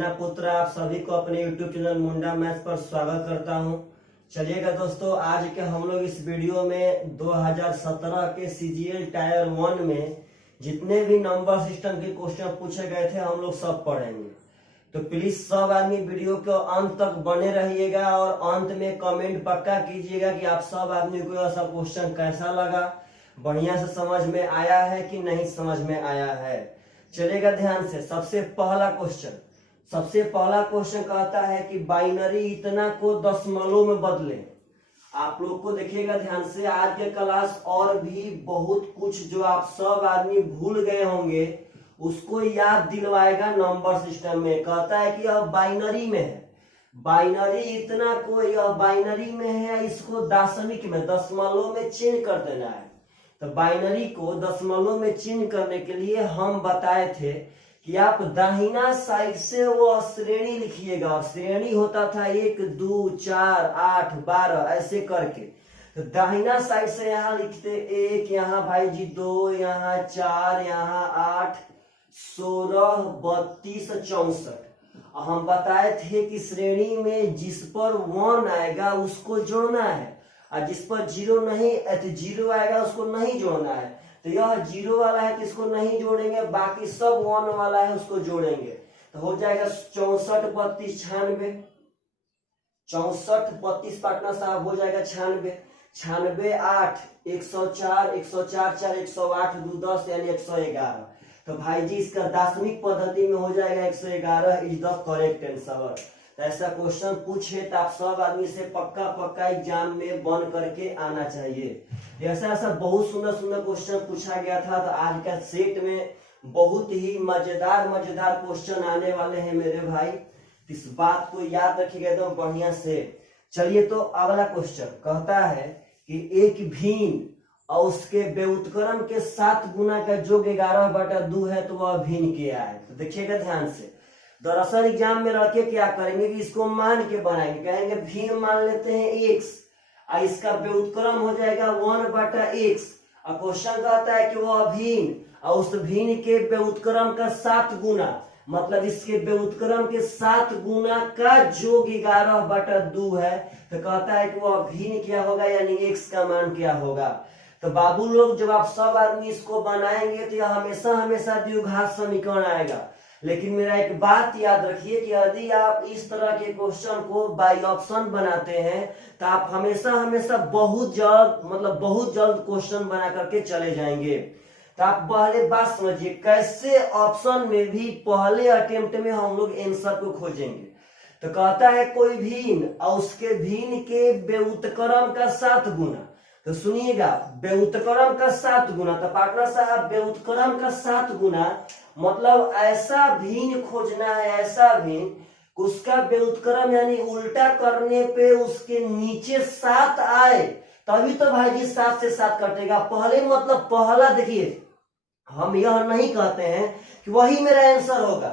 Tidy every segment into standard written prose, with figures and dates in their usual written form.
अंजना पुत्र आप सभी को अपने YouTube चैनल मुंडा मैथ्स पर स्वागत करता हूं। चलिएगा दोस्तों, आज के हम लोग इस वीडियो में 2017 के CGL टायर 1 में जितने भी नंबर सिस्टम के क्वेश्चन पूछे गए थे हम लोग सब पढ़ेंगे। तो प्लीज सब आदमी वीडियो के अंत तक बने रहिएगा और अंत में कमेंट पक्का कीजिएगा कि आप सब आदमी को ऐसा क्वेश्चन कैसा लगा, बढ़िया से समझ में आया है कि नहीं समझ में आया है। चलेगा ध्यान से। सबसे पहला क्वेश्चन कहता है कि बाइनरी इतना को दशमलव में बदले। आप लोग को देखिएगा ध्यान से, आज के क्लास और भी बहुत कुछ जो आप सब आदमी भूल गए होंगे उसको याद दिलवाएगा नंबर सिस्टम में। कहता है कि यह बाइनरी में है, बाइनरी इतना को यह बाइनरी में है, इसको दशमिक में दशमलव में चेंज कर देना है। तो बाइनरी को दशमलव में चेंज करने के लिए हम बताए थे कि आप दाहिना साइड से वो श्रेणी लिखिएगा, और श्रेणी होता था 1 2 4 8 12 ऐसे करके। तो दाहिना साइड से यहाँ लिखते 1, यहाँ भाई जी 2, यहाँ 4, यहाँ 8, 16, 32, 64। हम बताए थे कि श्रेणी में जिस पर 1 आएगा उसको जोड़ना है, और जिस पर 0 नहीं तो 0 आएगा उसको नहीं जोड़ना है। तो यह 0 वाला है तो इसको नहीं जोड़ेंगे, बाकी सब 1 वाला है उसको जोड़ेंगे। तो हो जाएगा 64 32 96, 64 32 पार्टनर साहब हो जाएगा 96, 96 8 104, 104 4 108 2 10 यानी 111। तो भाई जी इसका दशमिक पद्धति में हो जाएगा 111 इज द करेक्ट आंसर। तो ऐसा क्वेश्चन पूछे तो आप सब आदमी से पक्का एग्जाम में बन करके आना चाहिए। ऐसा बहुत सुंदर क्वेश्चन पूछा गया था। तो आज का सेट में बहुत ही मजेदार क्वेश्चन आने वाले हैं मेरे भाई, इस बात को याद रखिएगा एकदम बढ़िया से। चलिए तो अगला क्वेश्चन कहता है कि एक भिन्न और उसके व्युत्क्रम के 7 गुना का योग 11/2 है, तो वह भिन्न क्या है। तो देखिएगा ध्यान से। दरअसल एग्जाम में लड़के क्या करेंगे कि इसको मान के बनाएंगे, कहेंगे भिन्न मान लेते हैं x, और इसका व्युत्क्रम हो जाएगा 1/x। और क्वेश्चन कहता है कि वह भिन्न और उस भिन्न के व्युत्क्रम का 7 गुना, मतलब इसके व्युत्क्रम के 7 गुना का योग 11/2 है। तो कहता है कि वह भिन्न क्या होगा, यानी x का मान क्या होगा। तो बाबू लोग जब आप सब आदमी इसको बनाएंगे तो यह हमेशा द्विघात समीकरण आएगा। लेकिन मेरा एक बात याद रखिए कि यदि आप इस तरह के क्वेश्चन को बाई ऑप्शन बनाते हैं तो आप हमेशा बहुत जल्द क्वेश्चन बना करके चले जाएंगे। तो आप पहले बात समझिए, कैसे ऑप्शन में भी पहले अटेम्प्ट में हम लोग आंसर को खोजेंगे। तो कहता है कोई भिन्न और उसके भिन्न के व्युत्क्रम का 7 गुना। तो सुनिएगा, व्युत्क्रम का 7 गुना, तो पार्टनर साहब व्युत्क्रम का 7 गुना मतलब ऐसा भिन्न खोजना है, ऐसा भिन्न उसका व्युत्क्रम यानी उल्टा करने पे उसके नीचे 7 आए, तभी तो भाई जी 7 से 7 कटेगा। पहले मतलब पहला देखिए, हम यह नहीं कहते हैं कि वही मेरा आंसर होगा,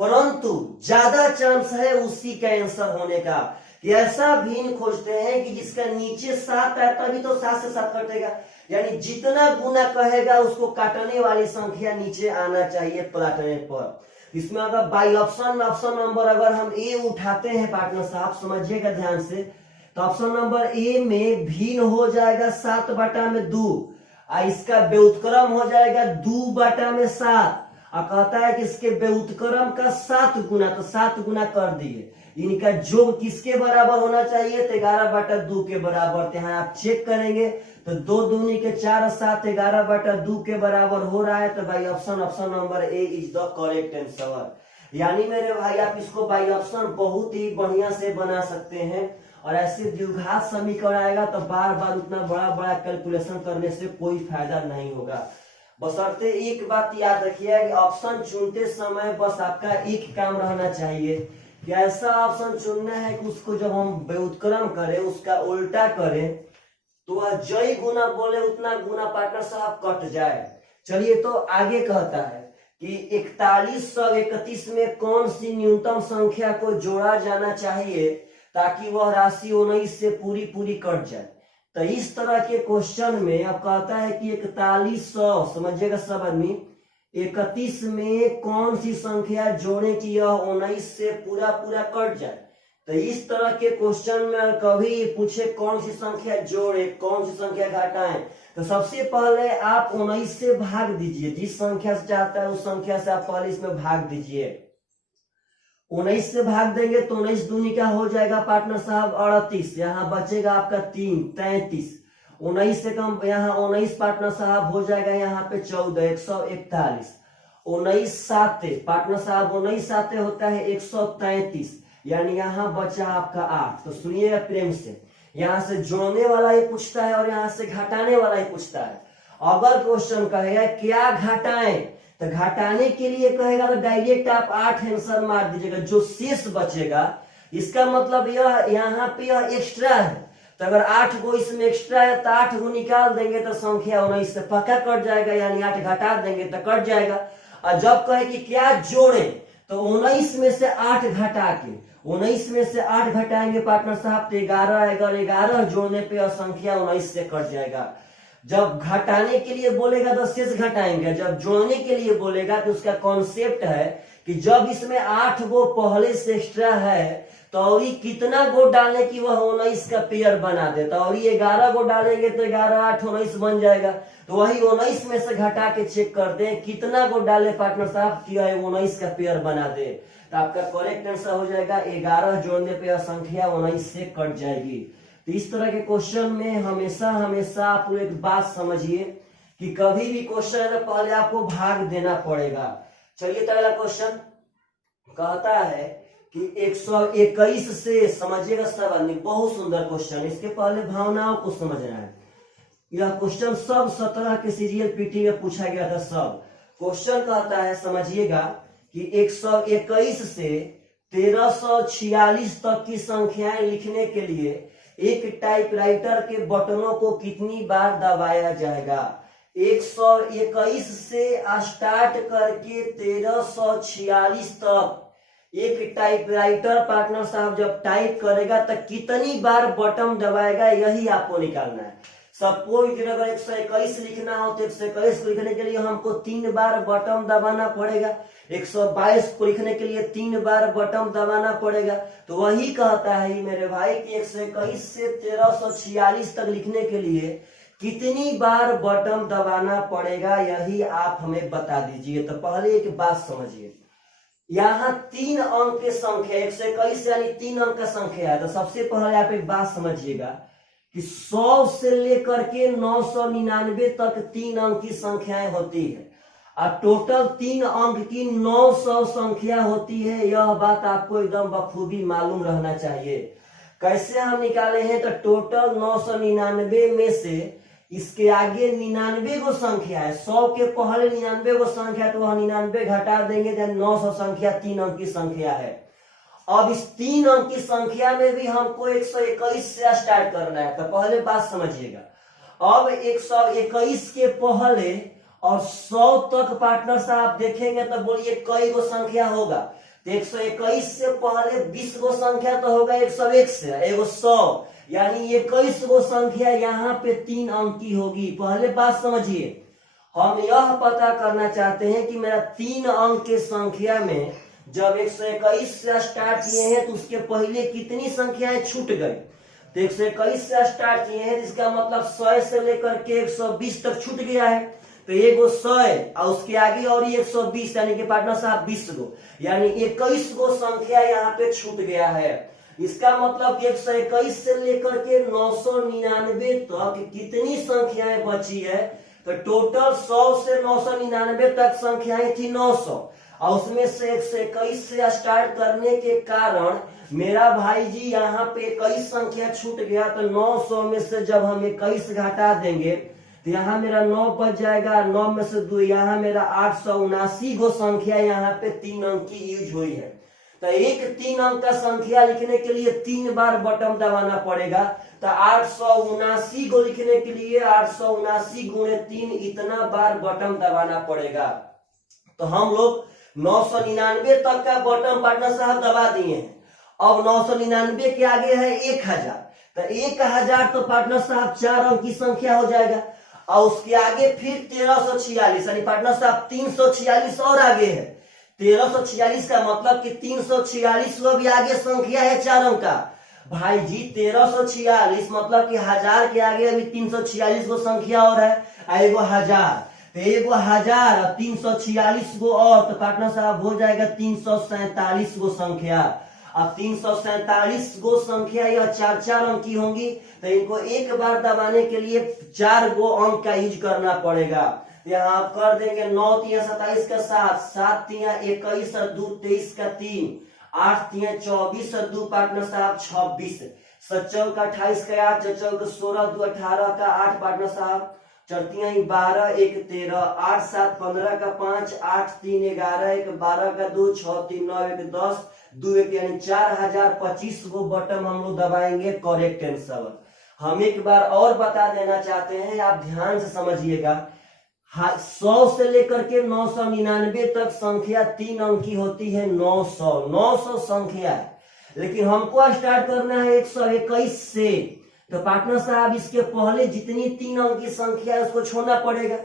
परंतु ज्यादा चांस है उसी का आंसर होने का। कि ऐसा भिन्न खोजते हैं कि जिसका नीचे 7 है, तभी तो 7 से 7 कटेगा। यानी जितना गुना कहेगा उसको काटने वाली संख्या नीचे आना चाहिए पलटने पर। इसमें अगर बाई ऑप्शन नंबर अगर हम ए उठाते हैं पार्टनर साहब, समझिएगा ध्यान से, तो ऑप्शन नंबर ए में भिन्न हो जाएगा 7/2, और इसका व्युत्क्रम हो जाएगा 2/7। और कहता है कि इसके व्युत्क्रम का 7 गुना, तो 7 गुना कर दिए। इनका योग किसके बराबर होना चाहिए, तो 11/2 के बराबर। तो यहाँ आप चेक करेंगे तो 2 दूनी के 4 7 11/2 के बराबर हो रहा है। तो भाई option number A is the correct answer. यानी मेरे भाई आप इसको बाई ऑप्शन बहुत ही बढ़िया से बना सकते हैं, और ऐसे द्विघात समीकरण आएगा तो बार उतना बड़ा कैलकुलेशन करने से कोई फायदा नहीं होगा। बशर्ते एक बात याद रखिए कि ऑप्शन चुनते समय बस आपका एक काम रहना चाहिए कि ऐसा ऑप्शन चुनना है कि उसको जब हम व्युत्क्रम करें उसका उल्टा करें तो वह जय गुना बोले उतना गुना पार्टनर साहब कट जाए। चलिए तो आगे कहता है कि 4131 में कौन सी न्यूनतम संख्या को जोड़ा जाना चाहिए ताकि वह राशि 19 से पूरी कट जाए। तो इस तरह के क्वेश्चन में अब कहता है कि 4100, समझिएगा सब आदमी, 31 में कौन सी संख्या जोड़े कि यह 19 से पूरा पूरा कट जाए। तो इस तरह के क्वेश्चन में कभी पूछे कौन सी संख्या जोड़े कौन सी संख्या घटाएं, तो सबसे पहले आप 19 से भाग दीजिए। जिस संख्या से चाहता है उस संख्या से आप पहले इसमें भाग दीजिए। 19 से भाग देंगे तो 19 दूनी क्या हो जाएगा पार्टनर साहब 38, यहाँ बचेगा आपका 3 33। 19 से कम यहाँ 19 पार्टनर साहब हो जाएगा यहाँ पे 14 141। 19 साते पार्टनर साहब 19 साते होता है 133, यानी यहाँ बचा आपका 8। तो सुनिएगा प्रेम से, यहाँ से जोड़ने वाला ही पूछता है और यहाँ से घटाने वाला ही पूछता है। अगर क्वेश्चन कहेगा क्या घटाएं, तो घटाने के लिए कहेगा तो डायरेक्ट आप 8 आंसर मार दीजिएगा। जो शेष बचेगा इसका मतलब यह यहाँ पे यह एक्स्ट्रा है, तो अगर 8 गो इसमें एक्स्ट्रा है तो 8 गो निकाल देंगे तो संख्या 19 से पक्का कट जाएगा, यानी 8 घटा देंगे तो कट जाएगा। और जब कहे कि क्या जोड़े, तो 19 में से 8 घटा के 19 में से 8 घटाएंगे पार्टनर साहब तो 11 आएगा, और 11 जोड़ने पे संख्या 19 से कट जाएगा। जब घटाने के लिए बोलेगा तो शेष घटाएंगे, जब जोड़ने के लिए बोलेगा तो उसका कॉन्सेप्ट है कि जब इसमें 8 गो पहले से एक्स्ट्रा है तो और कितना गो डालने की वह 19 का पेयर बना देता, और 11 गो डालेंगे तो 11 8 19 बन जाएगा। तो वही 19 में से घटा के चेक कर दे कितना गो डाले पार्टनर साहब कि 19 का पेयर बना दे, तो आपका करेक्ट आंसर हो जाएगा 11 जोड़ने पे संख्या 19 से कट जाएगी। तो इस तरह के क्वेश्चन में हमेशा हमेशा आप लोग एक बात समझिए कि कभी भी क्वेश्चन है तो पहले आपको भाग देना पड़ेगा। चलिए तो अगला क्वेश्चन कहता है कि 121 से, समझिएगा सब आदमी, बहुत सुंदर क्वेश्चन। इसके पहले भावनाओं को समझना है। यह क्वेश्चन सब 17 के सीरियल पीटी में पूछा गया था। सब क्वेश्चन कहता है, समझिएगा कि 121 से 1346 तक की संख्याएं लिखने के लिए एक टाइपराइटर के बटनों को कितनी बार दबाया जाएगा। 121 से स्टार्ट करके 1346 तक एक टाइपराइटर पार्टनर साहब जब टाइप करेगा तो कितनी बार बटन दबाएगा, यही आपको निकालना है। सपोज अगर 121 लिखना हो तो 121 को लिखने के लिए हमको 3 बार बटन दबाना पड़ेगा, 122 को लिखने के लिए 3 बार बटन दबाना पड़ेगा। तो वही कहता है मेरे भाई कि 121 से 1346 तक लिखने के लिए कितनी बार बटन दबाना पड़ेगा, यही आप हमें बता दीजिए। तो पहले एक बात समझिए, यहाँ 3 अंक की संख्या 121 यानी 3 अंक का संख्या है। तो सबसे पहले आप एक बात समझिएगा कि 100 से लेकर के 999 तक 3 अंक की संख्याएं होती है, और टोटल 3 अंक की 900 संख्या होती है। यह बात आपको एकदम बखूबी मालूम रहना चाहिए। कैसे हम निकाले हैं, तो टोटल 999 में से इसके आगे 99 गो संख्या है, 100 के पहले 99 गो संख्या, तो वह 99 घटा देंगे तो 900 संख्या 3 अंक की संख्या है। अब इस 3 अंक की संख्या में भी हमको 121 से स्टार्ट करना है। तो पहले बात समझिएगा, अब 121 के पहले और 100 तक पार्टनर साहब देखेंगे तो बोलिए कई गो संख्या होगा। तो 121 से पहले 20 गो संख्या तो होगा 101 से, एगो 100, यानी 21 गो संख्या यहाँ पे 3 अंक की होगी। पहले बात समझिए, हम यह पता करना चाहते हैं कि मेरा 3 अंक की संख्या में जब 121 से स्टार्ट किए हैं तो उसके पहले कितनी संख्याएं छूट गई। तो 121 से स्टार्ट किए हैं, इसका मतलब 100 से लेकर के 120 तक छूट गया है। तो एगो 100 और उसके आगे और 120, यानी कि पार्टनर साहब 20 गो, यानी 21 गो संख्या यहाँ पे छूट गया है। इसका मतलब 121 से लेकर के 999 तक कितनी संख्याएं बची है, तो टोटल 100 से 999 तक संख्याएं थी 900, और उसमें से 121 से स्टार्ट करने के कारण मेरा भाई जी यहाँ पे 21 संख्या छूट गया। तो 900 में से जब हम 21 घटा देंगे तो यहाँ मेरा 9 बच जाएगा, 9 में से 2, यहाँ मेरा 879 गो संख्या यहाँ पे 3 अंक की यूज हुई है। तो एक 3 अंक का संख्या लिखने के लिए 3 बार बटन दबाना पड़ेगा। तो 879 को लिखने के लिए 879 गुणे 3 इतना बार बटन दबाना पड़ेगा। तो हम लोग 999 तक का बटन पार्टनर साहब दबा दिए हैं। अब 999 के आगे है 1000, तो 1000 तो पार्टनर साहब 4 अंक की संख्या हो जाएगा। और उसके आगे फिर 1346, यानी पार्टनर साहब 346 और आगे है। 1346 का मतलब कि 346 वो भी आगे संख्या है 4 अंक का। भाई जी 1346 मतलब कि 1000 के आगे अभी 346 गो संख्या और है, एगो 1000, तो एगो 1000 और 346 गो और, तो पार्टनर साहब हो जाएगा 347 गो संख्या। अब 347 गो संख्या यह 4 अंक की होंगी, तो इनको एक बार दबाने के लिए 4 गो अंक का यूज करना पड़ेगा। यहाँ आप कर देंगे 9 तिया 27 का 7, 7 तिया 21 और 2 23 का 3, 8 तिया 24 और 2 पार्टनर साहब 26, 7 का 28 का 8, 4 का 16, 2 18 का 8 पार्टनर साहब, 4 12 1 13, 8 7 15 का 5, 8 3 11, 1 12 का 2, 6 3 9 1 10, 2 1 यानी 4025 गो बटन हम लोग दबाएंगे करेक्ट आंसर। हम एक बार और बता देना चाहते हैं, आप ध्यान से समझिएगा। 100 से लेकर के 999 तक संख्या 3 अंक की होती है। 900 संख्या है, लेकिन हमको स्टार्ट करना है 121 से, तो पार्टनर साहब इसके पहले जितनी 3 अंक की संख्या है उसको छोड़ना पड़ेगा।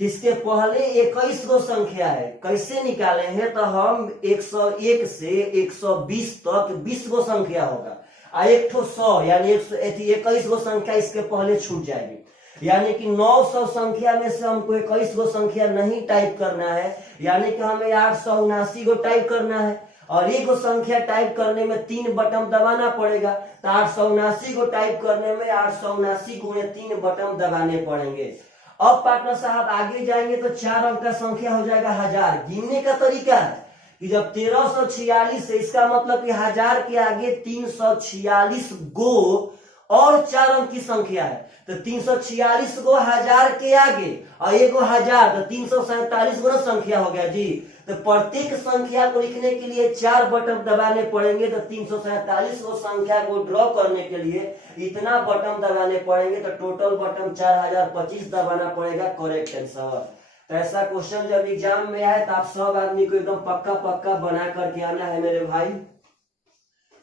इसके पहले 21 गो संख्या है, कैसे निकाले हैं, तो हम 101 से 120 तक 20 गो संख्या होगा, एक ठो 100 यानी 21 गो संख्या इसके पहले छूट जाएगी। यानी कि 900 संख्या में से हमको 21 गो संख्या नहीं टाइप करना है, यानी कि हमें 879 गो टाइप करना है, और एक गो संख्या टाइप करने में 3 बटन दबाना पड़ेगा, तो 879 को टाइप करने में 879 गुणे 3 बटन दबाने पड़ेंगे। अब पार्टनर साहब आगे जाएंगे तो 4 अंक का संख्या हो जाएगा 1000। गिनने का तरीका है कि जब 1346 है, इसका मतलब कि 1000 के आगे 346 गो और 4 अंक की संख्या है, तो 346 गो 1000 के आगे और एगो 1000, तो 347 गो संख्या हो गया जी। तो प्रत्येक संख्या को लिखने के लिए 4 बटन दबाने पड़ेंगे, तो 347 गो संख्या को ड्रॉ करने के लिए इतना बटन दबाने पड़ेंगे, तो टोटल बटन 4025 दबाना पड़ेगा करेक्ट आंसर। तो ऐसा क्वेश्चन जब एग्जाम में आए तो आप सब आदमी को एकदम पक्का बना करके आना है मेरे भाई।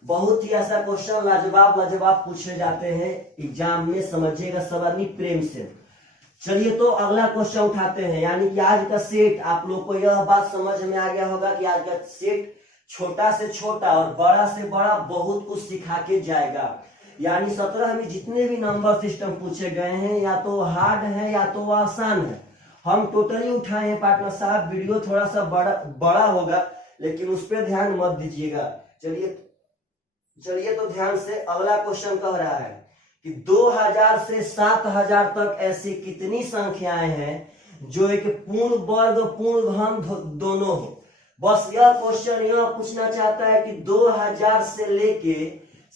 बहुत ही ऐसा क्वेश्चन लाजवाब पूछे जाते हैं एग्जाम में, समझिएगा सब आदमी प्रेम से। चलिए तो अगला क्वेश्चन उठाते हैं, यानी कि आज का सेट आप लोग को यह बात समझ में आ गया होगा कि आज का सेट छोटा से छोटा और बड़ा से बड़ा बहुत कुछ सिखा के जाएगा। यानी 17 में जितने भी नंबर सिस्टम पूछे गए हैं, या तो हार्ड है या तो आसान है, हम टोटली उठाए हैं पार्टनर साहब। वीडियो थोड़ा सा बड़ा होगा, लेकिन उस पर ध्यान मत दीजिएगा। चलिए तो ध्यान से, अगला क्वेश्चन कह रहा है कि 2000 से 7000 तक ऐसी कितनी संख्याएं हैं जो एक पूर्ण वर्ग पूर्ण घन दोनों हो। बस यह क्वेश्चन यह पूछना चाहता है कि 2000 से लेके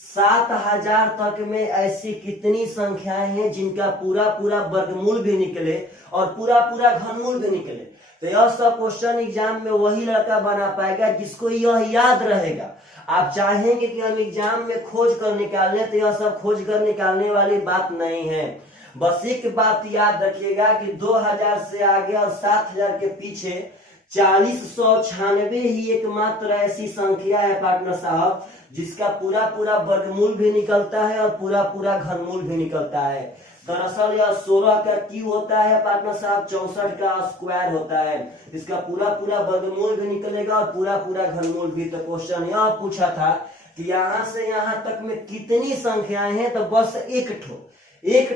7000 तक में ऐसी कितनी संख्याएं हैं जिनका पूरा वर्गमूल भी निकले और पूरा घनमूल भी निकले। तो यह सब क्वेश्चन एग्जाम में वही लड़का बना पाएगा जिसको यह याद रहेगा। आप चाहेंगे कि हम एग्जाम में खोज कर निकालें, तो यह सब खोज कर निकालने वाली बात नहीं है। बस एक बात याद रखिएगा कि 2000 से आगे और 7000 के पीछे 4096 ही एकमात्र ऐसी संख्या है पार्टनर साहब जिसका पूरा वर्गमूल भी निकलता है और पूरा घनमूल भी निकलता है। दरअसल यह 16 का क्यूब होता है पार्टनर साहब, 64 का स्क्वायर होता है, इसका पूरा वर्गमूल भी निकलेगा और पूरा घनमूल भी। तो क्वेश्चन यह पूछा था कि यहाँ से यहाँ तक में कितनी संख्याएं हैं, तो बस एक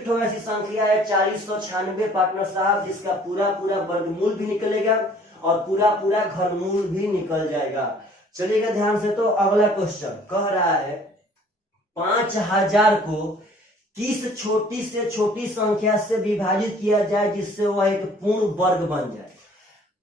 ठो ऐसी संख्या है 4096 पार्टनर साहब जिसका पूरा वर्गमूल भी निकलेगा और पूरा घनमूल भी निकल जाएगा। चलिएगा ध्यान से, तो अगला क्वेश्चन कह रहा है 5000 को किस छोटी से छोटी संख्या से विभाजित किया जाए जिससे वह एक पूर्ण वर्ग बन जाए।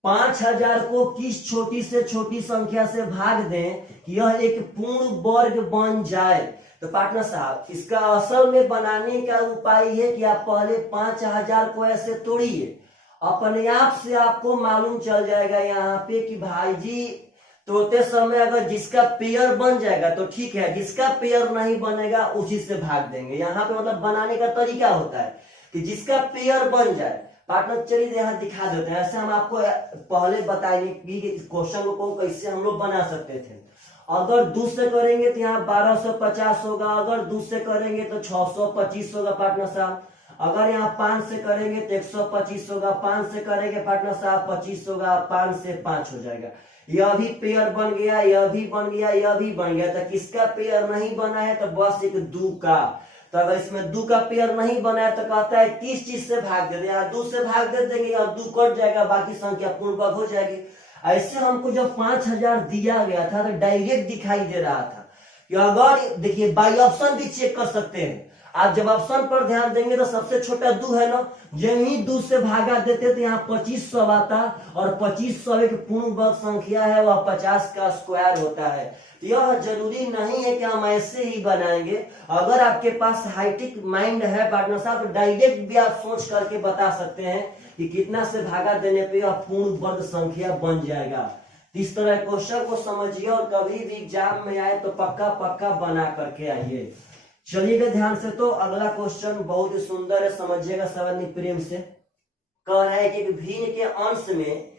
5000 को किस छोटी से छोटी संख्या से भाग दें कि यह एक पूर्ण वर्ग बन जाए। तो पार्टनर साहब इसका असल में बनाने का उपाय है कि आप पहले 5000 को ऐसे तोड़िए, अपने आप से आपको मालूम चल जाएगा यहाँ पे कि भाई जी तोड़ते समय अगर जिसका पेयर बन जाएगा तो ठीक है, जिसका पेयर नहीं बनेगा उसी से भाग देंगे। यहाँ पे मतलब बनाने का तरीका होता है कि जिसका पेयर बन जाए। पार्टनर चलिए यहाँ दिखा देते हैं, ऐसे हम आपको पहले बताएंगे कि क्वेश्चन को कैसे हम लोग बना सकते थे। अगर 2 से करेंगे तो यहाँ 1250 होगा, अगर 2 से करेंगे तो 625 होगा पार्टनर साहब, अगर यहाँ 5 से करेंगे तो 125 होगा, 5 से करेंगे पार्टनर साहब 25 होगा, 5 से 5 हो जाएगा। यह भी पेयर बन गया, यह भी बन गया, यह भी बन गया। तो किसका पेयर नहीं बना है? तो बस एक 2 का। तो अगर इसमें 2 का पेयर नहीं बना है तो कहता है किस चीज से भाग दे, यहाँ 2 से भाग दे देंगे, यहाँ 2 कट जाएगा, बाकी संख्या पूर्ण वर्ग हो जाएगी। ऐसे हमको जब 5000 दिया गया था तो डायरेक्ट दिखाई दे रहा था कि अगर देखिए बाई ऑप्शन भी चेक कर सकते हैं आप। जब ऑप्शन पर ध्यान देंगे तो सबसे छोटा 2 है ना, यही 2 से भागा देते तो यहाँ 2500 आता, और 2500 एक पूर्ण वर्ग संख्या है, वह 50 का स्क्वायर होता है। यह जरूरी नहीं है कि हम ऐसे ही बनाएंगे। अगर आपके पास हाईटेक माइंड है पार्टनर साहब तो डायरेक्ट भी आप सोच करके बता सकते हैं कि कितना से भागा देने पे यह पूर्ण वर्ग संख्या बन जाएगा। इस तरह क्वेश्चन को समझिए और कभी भी एग्जाम में आए तो पक्का पक्का बना करके आइए। चलिएगा ध्यान से। तो अगला क्वेश्चन बहुत ही सुंदर है, समझिएगा सावधानी प्रेम से। कह रहा है कि एक भिन्न के अंश में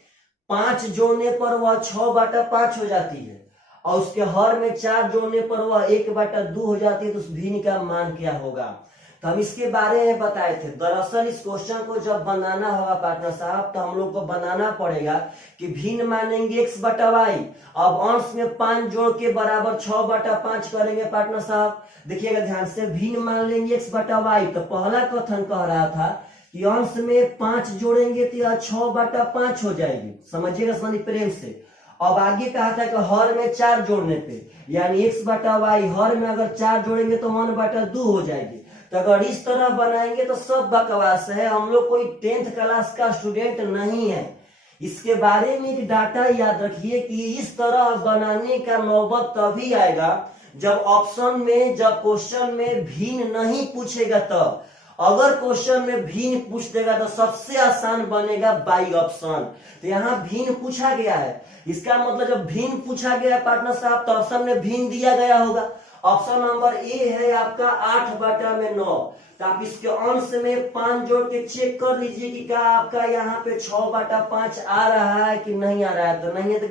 5 जोड़ने पर वह 6/5 हो जाती है और उसके हर में 4 जोड़ने पर वह 1/2 हो जाती है, तो उस भिन्न का मान क्या होगा? तो हम इसके बारे में बताए थे। दरअसल इस क्वेश्चन को जब बनाना होगा पार्टनर साहब तो हम लोग को बनाना पड़ेगा कि भिन्न मानेंगे x/y। अब अंश में 5 जोड़ के बराबर 6/5 करेंगे पार्टनर साहब। देखिएगा ध्यान से, भिन्न मान लेंगे x/y। तो पहला कथन कह रहा था कि अंश में 5 जोड़ेंगे तो यह 6/5 हो जाएगी। समझिएगा समझिए प्रेम से। अब आगे कहा था कि हर में 4 जोड़ने पे, यानी x/y हर में अगर 4 जोड़ेंगे तो 1/2 हो जाएगी। तो अगर इस तरह बनाएंगे तो सब बकवास है। हम लोग कोई 10th क्लास का स्टूडेंट नहीं है। इसके बारे में एक डाटा याद रखिए कि इस तरह बनाने का नौबत तभी आएगा जब ऑप्शन में, जब क्वेश्चन में भिन्न नहीं पूछेगा तब। अगर क्वेश्चन में भिन्न पूछ देगा तो सबसे आसान बनेगा बाई ऑप्शन। तो यहाँ भिन्न पूछा गया है, इसका मतलब जब भिन्न पूछा गया पार्टनर साहब तो ऑप्शन में भिन्न दिया गया होगा। ऑप्शन नंबर ए है आपका 8/9। तो आप इसके अंश में 5 जोड़ के चेक कर लीजिए कि क्या आपका यहाँ पे 6/5 आ रहा है कि नहीं आ रहा है। तो नहीं है तो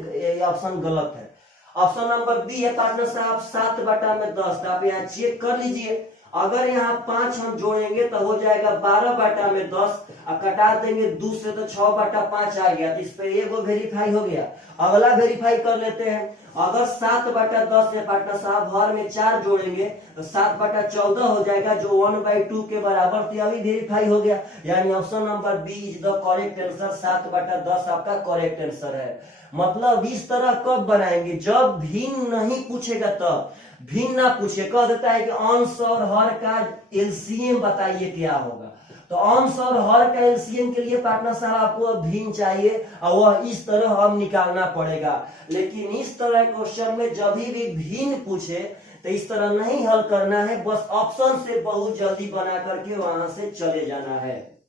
ऑप्शन गलत है। ऑप्शन नंबर बी है पार्टनर साहब 7/10। तो आप यहाँ चेक कर लीजिए। अगर यहाँ 5 हम जोड़ेंगे तो हो जाएगा 12/10 और कटा देंगे 2 से तो 6/5 आ गया। तो इस पे एगो वेरीफाई हो गया। अगला वेरीफाई कर लेते हैं। अगर 7/10 है पार्टनर साहब, हर में 4 जोड़ेंगे तो 7/14 हो जाएगा, जो 1/2 के बराबर। तो अभी वेरीफाई हो गया, यानी option number B is the correct answer. 7/10 आपका करेक्ट आंसर है। मतलब इस तरह कब बनाएंगे? जब भिन्न नहीं पूछेगा तब। भिन्न ना पूछे, कह देता है कि अंश और हर का एलसीएम बताइए क्या होगा। तो अंश और हर का एलसीएम के लिए पार्टनर साहब आपको भिन्न चाहिए और वह इस तरह हम निकालना पड़ेगा। लेकिन इस तरह क्वेश्चन में जब भी भिन्न पूछे तो इस तरह नहीं हल करना है, बस ऑप्शन से बहुत जल्दी बना करके वहां से चले जाना है।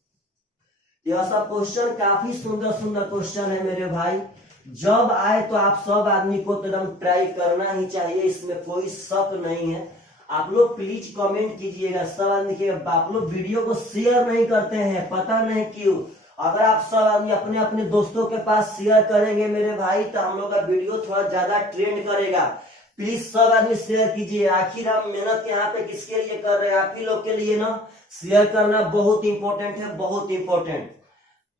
यह सब क्वेश्चन काफी सुंदर सुंदर क्वेश्चन है मेरे भाई। जब आए तो आप सब आदमी को तो एकदम ट्राई करना ही चाहिए, इसमें कोई शक नहीं है। आप लोग प्लीज कमेंट कीजिएगा, सब आदमी। आप लोग वीडियो को शेयर नहीं करते हैं, पता नहीं क्यों। अगर आप सब आदमी अपने अपने दोस्तों के पास शेयर करेंगे मेरे भाई तो हम लोग का वीडियो थोड़ा ज्यादा ट्रेंड करेगा। प्लीज सब आदमी शेयर कीजिए। आखिर हम मेहनत यहाँ पे किसके लिए कर रहे हैं? आप ही लोग के लिए ना। शेयर करना बहुत इंपॉर्टेंट है, बहुत इंपॉर्टेंट।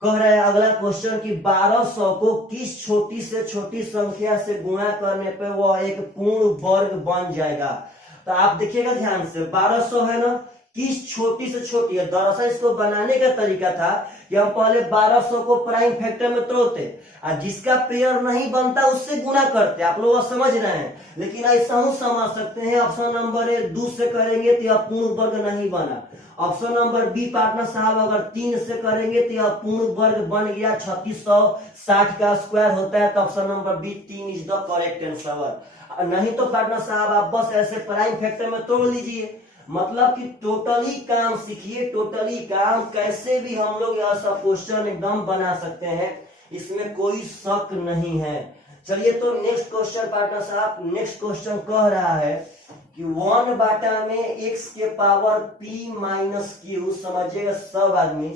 कह रहा है अगला क्वेश्चन कि 1200 को किस छोटी से छोटी संख्या से गुणा करने पे वह एक पूर्ण वर्ग बन जाएगा। तो आप देखिएगा ध्यान से, 1200 है ना, किस छोटी से छोटी है। दरअसल इसको बनाने का तरीका था कि हम पहले 1200 को प्राइम फैक्टर में तोड़ते और जिसका पेयर नहीं बनता उससे गुणा करते। आप लोग समझ रहे हैं, लेकिन ऐसा हूं समझ सकते हैं। ऑप्शन नंबर ए 2 से करेंगे तो यह पूर्ण वर्ग नहीं बना। ऑप्शन नंबर बी पार्टनर साहब अगर 3 से करेंगे तो यह पूर्ण वर्ग बन गया। 3660 का स्क्वायर होता है। तो option number B 3 is the correct answer. नहीं तो पार्टनर साहब आप बस ऐसे प्राइम फैक्टर में तोड़ लीजिए। मतलब कि टोटली काम सीखिए, टोटली काम कैसे भी हम लोग यह सब क्वेश्चन एकदम बना सकते हैं, इसमें कोई शक नहीं है। चलिए तो नेक्स्ट क्वेश्चन पार्टनर साहब, नेक्स्ट क्वेश्चन कह रहा है कि 1 में x के पावर p माइनस क्यू, समझिएगा सब आदमी,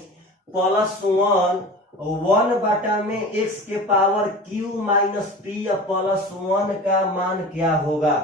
प्लस 1 में x के पावर q माइनस p या प्लस 1 का मान क्या होगा।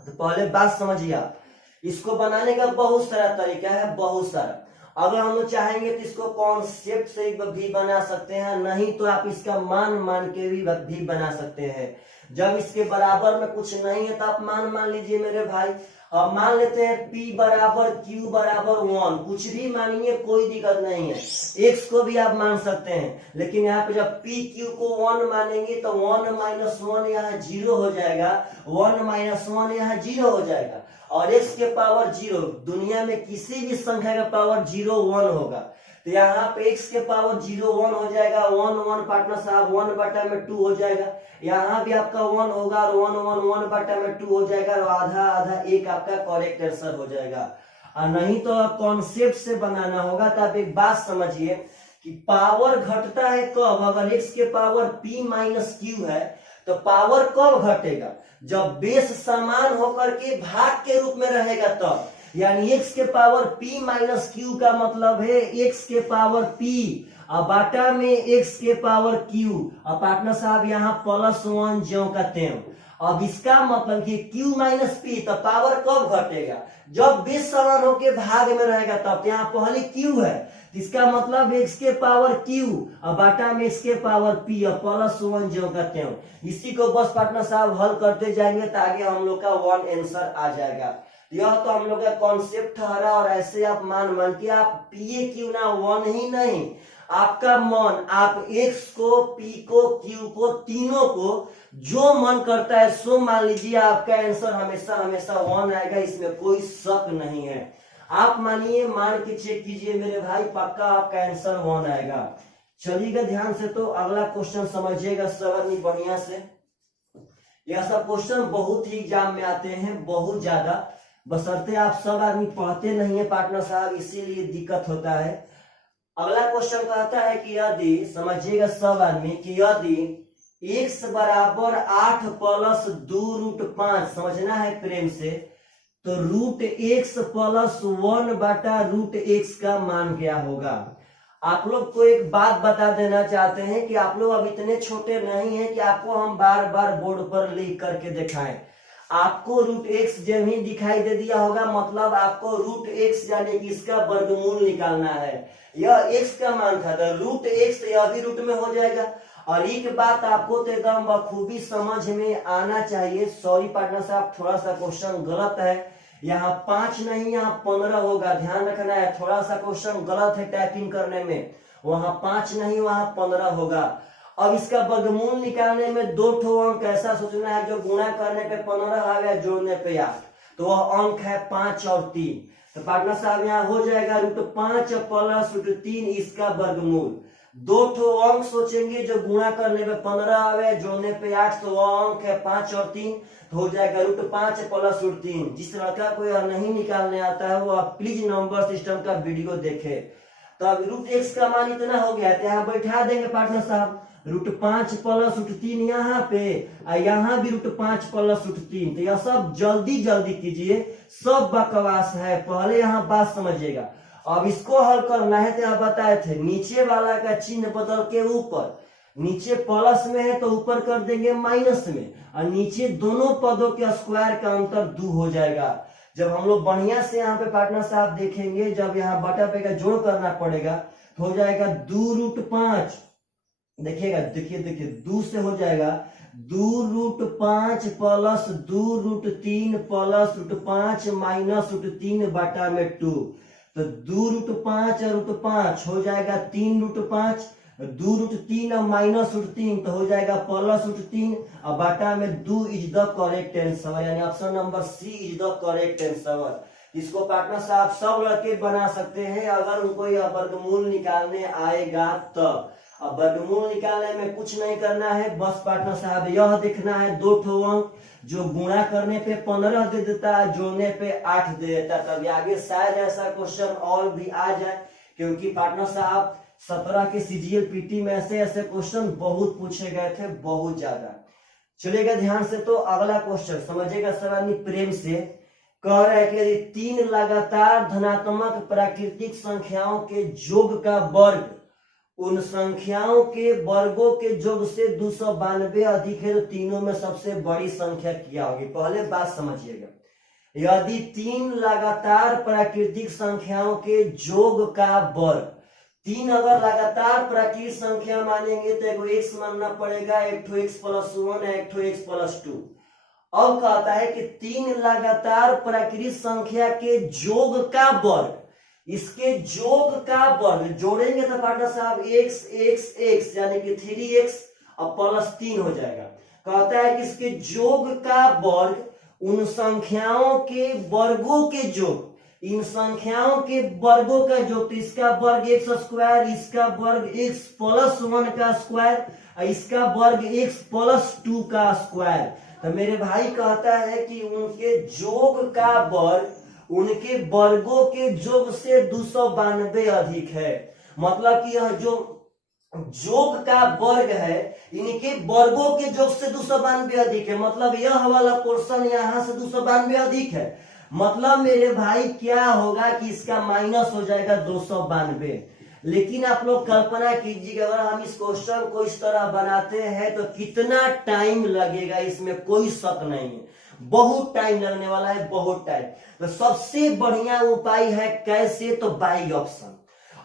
तो पहले बात समझिए आप। इसको बनाने का बहुत सारा तरीका है, बहुत सारा। अगर हम लोग चाहेंगे तो इसको कॉन्सेप्ट से भी बना सकते हैं, नहीं तो आप इसका मान मान के भी बना सकते हैं। जब इसके बराबर में कुछ नहीं है तो आप मान लीजिए मेरे भाई। अब मान लेते हैं P बराबर Q बराबर 1, कुछ भी मानिए कोई दिक्कत नहीं है। X को भी आप मान सकते हैं, लेकिन यहाँ पे जब P Q को 1 मानेंगे तो 1 माइनस 1 यहाँ 0 हो जाएगा, 1 माइनस 1 यहाँ 0 हो जाएगा, और x के पावर 0, दुनिया में किसी भी संख्या का पावर 0 1 होगा, तो यहाँ पे x के पावर 0 1 हो जाएगा, 1 1 पार्टनर साहब 1 बटा में 2 हो जाएगा, यहाँ भी आपका 1 होगा और 1 1 1 बटा में 2 हो जाएगा, और आधा आधा 1 आपका करेक्ट आंसर हो जाएगा। और नहीं तो आप कॉन्सेप्ट से बनाना होगा। तो आप एक बात समझिए कि पावर घटता है कब, अगर x के पावर p माइनस क्यू है तो पावर कब घटेगा, जब बेस समान होकर के भाग के रूप में रहेगा तब। यानी x के पावर p माइनस क्यू का मतलब है x के पावर p और बाटा में x के पावर q, और पार्टनर साहब यहाँ +1 ज्यों का त्यों। अब इसका मतलब कि q माइनस p, तो पावर कब घटेगा, जब बेस समान होकर भाग में रहेगा तब। यहाँ पहले q है, इसका मतलब x के पावर q और बाटा में x के पावर p और +1 ज्यों का त्यों। इसी को बस पार्टनर साहब हल करते जाएंगे तो आगे हम लोग का 1 आंसर आ जाएगा। यह तो हम लोग का कॉन्सेप्ट ठहरा, और ऐसे आप मान के आप पीए क्यू ना 1 ही नहीं, आपका मन, आप x को p को q को तीनों को जो मन करता है सो मान लीजिए, आपका आंसर हमेशा हमेशा 1 आएगा, इसमें कोई शक नहीं है। आप मानिए, मान के चेक कीजिए मेरे भाई, पक्का आपका आंसर 1 आएगा। चलिएगा ध्यान से, तो अगला क्वेश्चन समझिएगा सब बढ़िया से। यह सब क्वेश्चन बहुत ही एग्जाम में आते हैं, बहुत ज्यादा, बशर्ते आप सब आदमी पढ़ते नहीं है पार्टनर साहब, इसीलिए दिक्कत होता है। अगला क्वेश्चन कहता है कि यदि, समझिएगा सब आदमी, कि यदि x बराबर 8 प्लस 2√5, समझना है प्रेम से, तो √x प्लस 1 बटा √x का मान क्या होगा। आप लोग को एक बात बता देना चाहते हैं कि आप लोग अब इतने छोटे नहीं हैं कि आपको हम बार बार बोर्ड पर लिख करके दिखाएं। आपको √x जब ही दिखाई दे दिया होगा, मतलब आपको √x यानी कि इसका वर्गमूल निकालना है। यह x का मान था, तो √x यह भी रूट में हो जाएगा। और एक बात आपको तो एकदम बखूबी समझ में आना चाहिए। सॉरी पार्टनर साहब, थोड़ा सा क्वेश्चन गलत है, यहाँ 5 नहीं यहाँ 15 होगा, ध्यान रखना है। थोड़ा सा क्वेश्चन गलत है टाइपिंग करने में, वहां 5 नहीं वहां 15 होगा। अब इसका वर्गमूल निकालने में 2 ठो अंक ऐसा सोचना है, जो गुणा करने पे 15 आ गया, जोड़ने पे 8, तो वह अंक है 5 और 3। तो पार्टनर साहब यहाँ हो जाएगा √5 प्लस √3 इसका वर्गमूल। 2 ठो अंक सोचेंगे जो गुणा करने पे 15 आवे, जोड़ने पे 8, तो वह अंक है 5 और 3, तो हो जाएगा √5 प्लस √3। जिस लड़का को यह नहीं निकालने आता है वो आप प्लीज नंबर सिस्टम का वीडियो देखे। तो अब √x का मान इतना हो गया, तो यहाँ बैठा देंगे पार्टनर साहब, √5 प्लस √3 यहाँ पे, और यहाँ भी √5 प्लस √3। तो यह सब जल्दी जल्दी कीजिए, सब बकवास है, पहले यहाँ बात समझिएगा। अब इसको हल करना है, तो यहाँ बताए थे नीचे वाला का चिन्ह बदल के ऊपर, नीचे प्लस में है तो ऊपर कर देंगे माइनस में, और नीचे दोनों पदों के स्क्वायर का अंतर 2 हो जाएगा। जब हम लोग बढ़िया से यहाँ पे पार्टनर साहब देखेंगे, जब यहाँ बटा पे का जोड़ करना पड़ेगा तो हो जाएगा 2√5, देखिएगा, देखिए 2 से हो जाएगा 2√5 प्लस 2√3 प्लस √5 माइनस √3 बटा में 2, तो 2√5 और √5 हो जाएगा 3√5, 2√3 और माइनस √3 तो हो जाएगा प्लस √3, और बाटा में 2 इज द करेक्ट आंसर, यानी option number C is the correct answer. इसको पार्टनर साहब सब लड़के बना सकते हैं अगर उनको यह वर्गमूल निकालने आएगा तब। अब वर्गमूल निकालने में कुछ नहीं करना है, बस पार्टनर साहब यह देखना है 2 ठो अंक जो गुणा करने पे 15 दे देता है, जोड़ने पे 8 दे देता है। तब आगे शायद ऐसा क्वेश्चन और भी आ जाए, क्योंकि पार्टनर साहब 17 के सीजीएल पीटी में ऐसे क्वेश्चन बहुत पूछे गए थे, बहुत ज्यादा। चलेगा ध्यान से, तो अगला क्वेश्चन समझिएगा सवाल प्रेम से। कह रहा है कि यदि 3 लगातार धनात्मक प्राकृतिक संख्याओं के योग का वर्ग उन संख्याओं के वर्गों के योग से 292 अधिक है, तो तीनों में सबसे बड़ी संख्या क्या होगी। पहले बात समझिएगा, यदि 3 लगातार प्राकृतिक संख्याओं के योग का वर्ग, 3 अगर लगातार प्राकृतिक संख्या मानेंगे तो एक एक्स मानना पड़ेगा, एक ठो एक्स प्लस 1 है, एक ठो एक्स प्लस 2। अब कहता है कि 3 लगातार प्राकृतिक संख्या के योग का वर्ग, इसके योग का वर्ग जोड़ेंगे तो पार्टनर साहब एक्स एक्स एक्स यानी कि 3x और प्लस 3 हो जाएगा। कहता है कि इसके योग का वर्ग उन संख्याओं के वर्गों के योग, इन संख्याओं के वर्गों का योग, तो इसका वर्ग एक्स स्क्वायर, इसका वर्ग एक्स प्लस 1 का स्क्वायर, इसका वर्ग एक्स प्लस 2 का स्क्वायर। तो मेरे भाई कहता है कि उनके योग का वर्ग उनके वर्गों के योग से 292 अधिक है। मतलब कि यह जो योग का वर्ग है इनके वर्गों के योग से 292 अधिक है। मतलब यह वाला पोर्शन यहां से 292 अधिक है। मतलब मेरे भाई क्या होगा कि इसका माइनस हो जाएगा 292। लेकिन आप लोग कल्पना कीजिएगा अगर हम इस क्वेश्चन को इस तरह बनाते हैं तो कितना टाइम लगेगा, इसमें कोई शक नहीं है, बहुत टाइम लगने वाला है, बहुत टाइम। तो सबसे बढ़िया उपाय है कैसे, तो बाई ऑप्शन।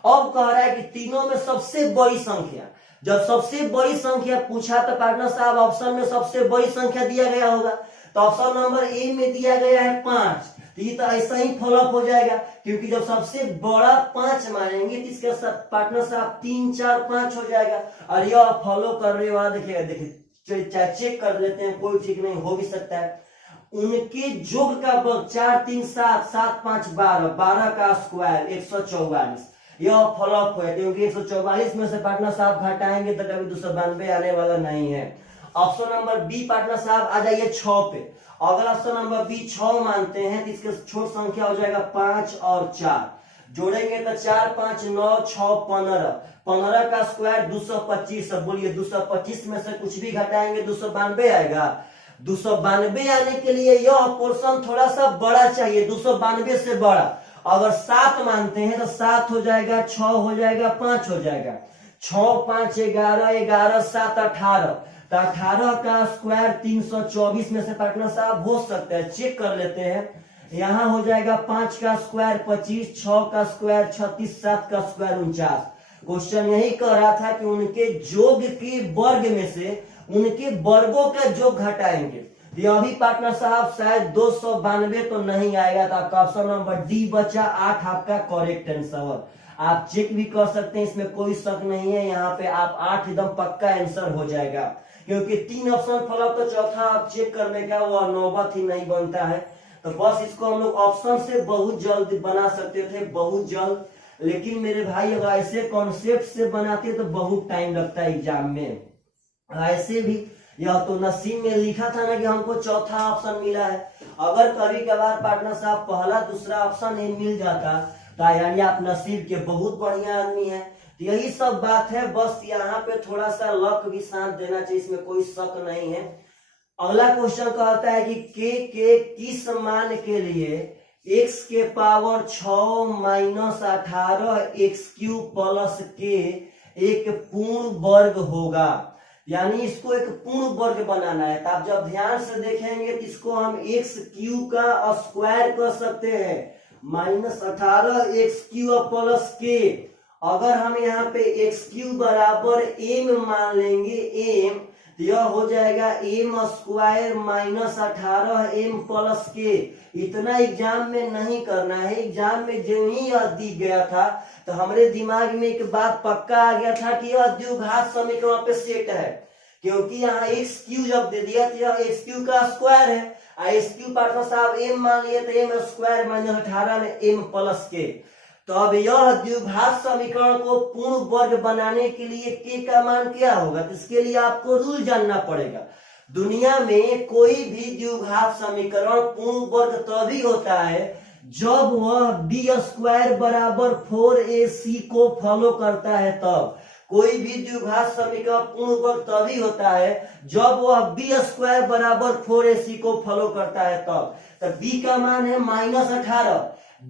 अब कह रहा है कि तीनों में सबसे बड़ी संख्या, जब सबसे बड़ी संख्या पूछा तो पार्टनर साहब ऑप्शन में सबसे बड़ी संख्या दिया गया होगा, तो ऑप्शन नंबर ए में दिया गया है 5, तो ये तो ऐसा ही फॉलोअप हो जाएगा, क्योंकि जब सबसे बड़ा 5 मानेंगे तो इसके साथ पार्टनर साहब 3 4 5 हो जाएगा। और यह फॉलो करने वाला देखिएगा, देखिए चाहे चेक कर लेते हैं, कोई ठीक नहीं, हो भी सकता है। उनके योग का वर्ग 4 3 7 7 5 12, 12 का स्क्वायर 144, यह फॉलोअप है, क्योंकि 144 में से पार्टनर साहब घटाएंगे तो कभी 292 आने वाला नहीं है। ऑप्शन नंबर बी पार्टनर साहब आ जाइए 6 पे। अगर ऑप्शन नंबर बी 6 मानते हैं तो इसके छोट संख्या हो जाएगा 5 और 4, जोड़ेंगे तो 4 5 9 6 15, 15 का स्क्वायर 225। अब बोलिए 225 में से कुछ भी घटाएंगे 292 आएगा। 292 आने के लिए यह पोर्शन थोड़ा सा बड़ा चाहिए, 292 से बड़ा। अगर 7 मानते हैं तो 7 हो जाएगा, 6 हो जाएगा, 5 हो जाएगा, 6 5 11, 11 7 18, तो 18 का स्क्वायर 324 में से पार्टनर साहब हो सकता है, चेक कर लेते हैं। यहां हो जाएगा 5 का स्क्वायर 25, 6 का स्क्वायर 36, 7 का स्क्वायर 49। क्वेश्चन यही कह रहा था कि उनके योग के वर्ग में से उनके वर्गों का योग घटाएंगे। यह भी पार्टनर साहब शायद 292 तो नहीं आएगा, तो आपका ऑप्शन नंबर डी बचा 8 आपका करेक्ट आंसर। आप चेक भी कर सकते हैं, इसमें कोई शक नहीं है, यहाँ पे आप 8 एकदम पक्का आंसर हो जाएगा, क्योंकि 3 ऑप्शन फॉलोअप तो चौथा आप चेक करने का वह नौबत ही नहीं बनता है। तो बस इसको हम लोग ऑप्शन से बहुत जल्द बना सकते थे, बहुत जल्द। लेकिन मेरे भाई अगर ऐसे कॉन्सेप्ट से बनाते तो बहुत टाइम लगता है एग्जाम में। ऐसे भी यह तो नसीब में लिखा था ना कि हमको चौथा ऑप्शन मिला है। अगर कभी कभार पार्टनर साहब पहला दूसरा ऑप्शन ही मिल जाता तो यानी आप नसीब के बहुत बढ़िया आदमी है। तो यही सब बात है, बस यहाँ पे थोड़ा सा लक भी साथ देना चाहिए, इसमें कोई शक नहीं है। अगला क्वेश्चन कहता है कि के किस मान के लिए x के पावर 6 माइनस 18 x³ प्लस के एक पूर्ण वर्ग होगा। यानी इसको एक पूर्ण वर्ग बनाना है। तो आप जब ध्यान से देखेंगे तो इसको हम x³ का स्क्वायर कर सकते हैं, माइनस 18 x³ प्लस के। अगर हम यहाँ पे x³ बराबर m मान लेंगे, m, तो यह हो जाएगा m square minus 18m plus के। इतना एग्जाम में नहीं करना है, एग्जाम में जो ही यह दी गया था तो हमारे दिमाग में एक बात पक्का आ गया था कि यह द्विघात समीकरण पे सेट है, क्योंकि यहाँ x³ जब दे दिया तो यह x³ का स्क्वायर है। x³ पार्टनर साहब m मान लिए तो m स्क्वायर माइनस 18 में m प्लस के। तो अब यह द्विघात समीकरण को पूर्ण वर्ग बनाने के लिए k का मान क्या होगा, तो इसके लिए आपको रूल जानना पड़ेगा। दुनिया में कोई भी द्विघात समीकरण पूर्ण वर्ग तभी होता है जब वह b² बराबर 4ac को फॉलो करता है। तब कोई भी द्विघात समीकरण पूर्ण वर्ग तभी होता है जब वह b² बराबर 4ac को फॉलो करता है तब। तो b का मान है माइनस 18,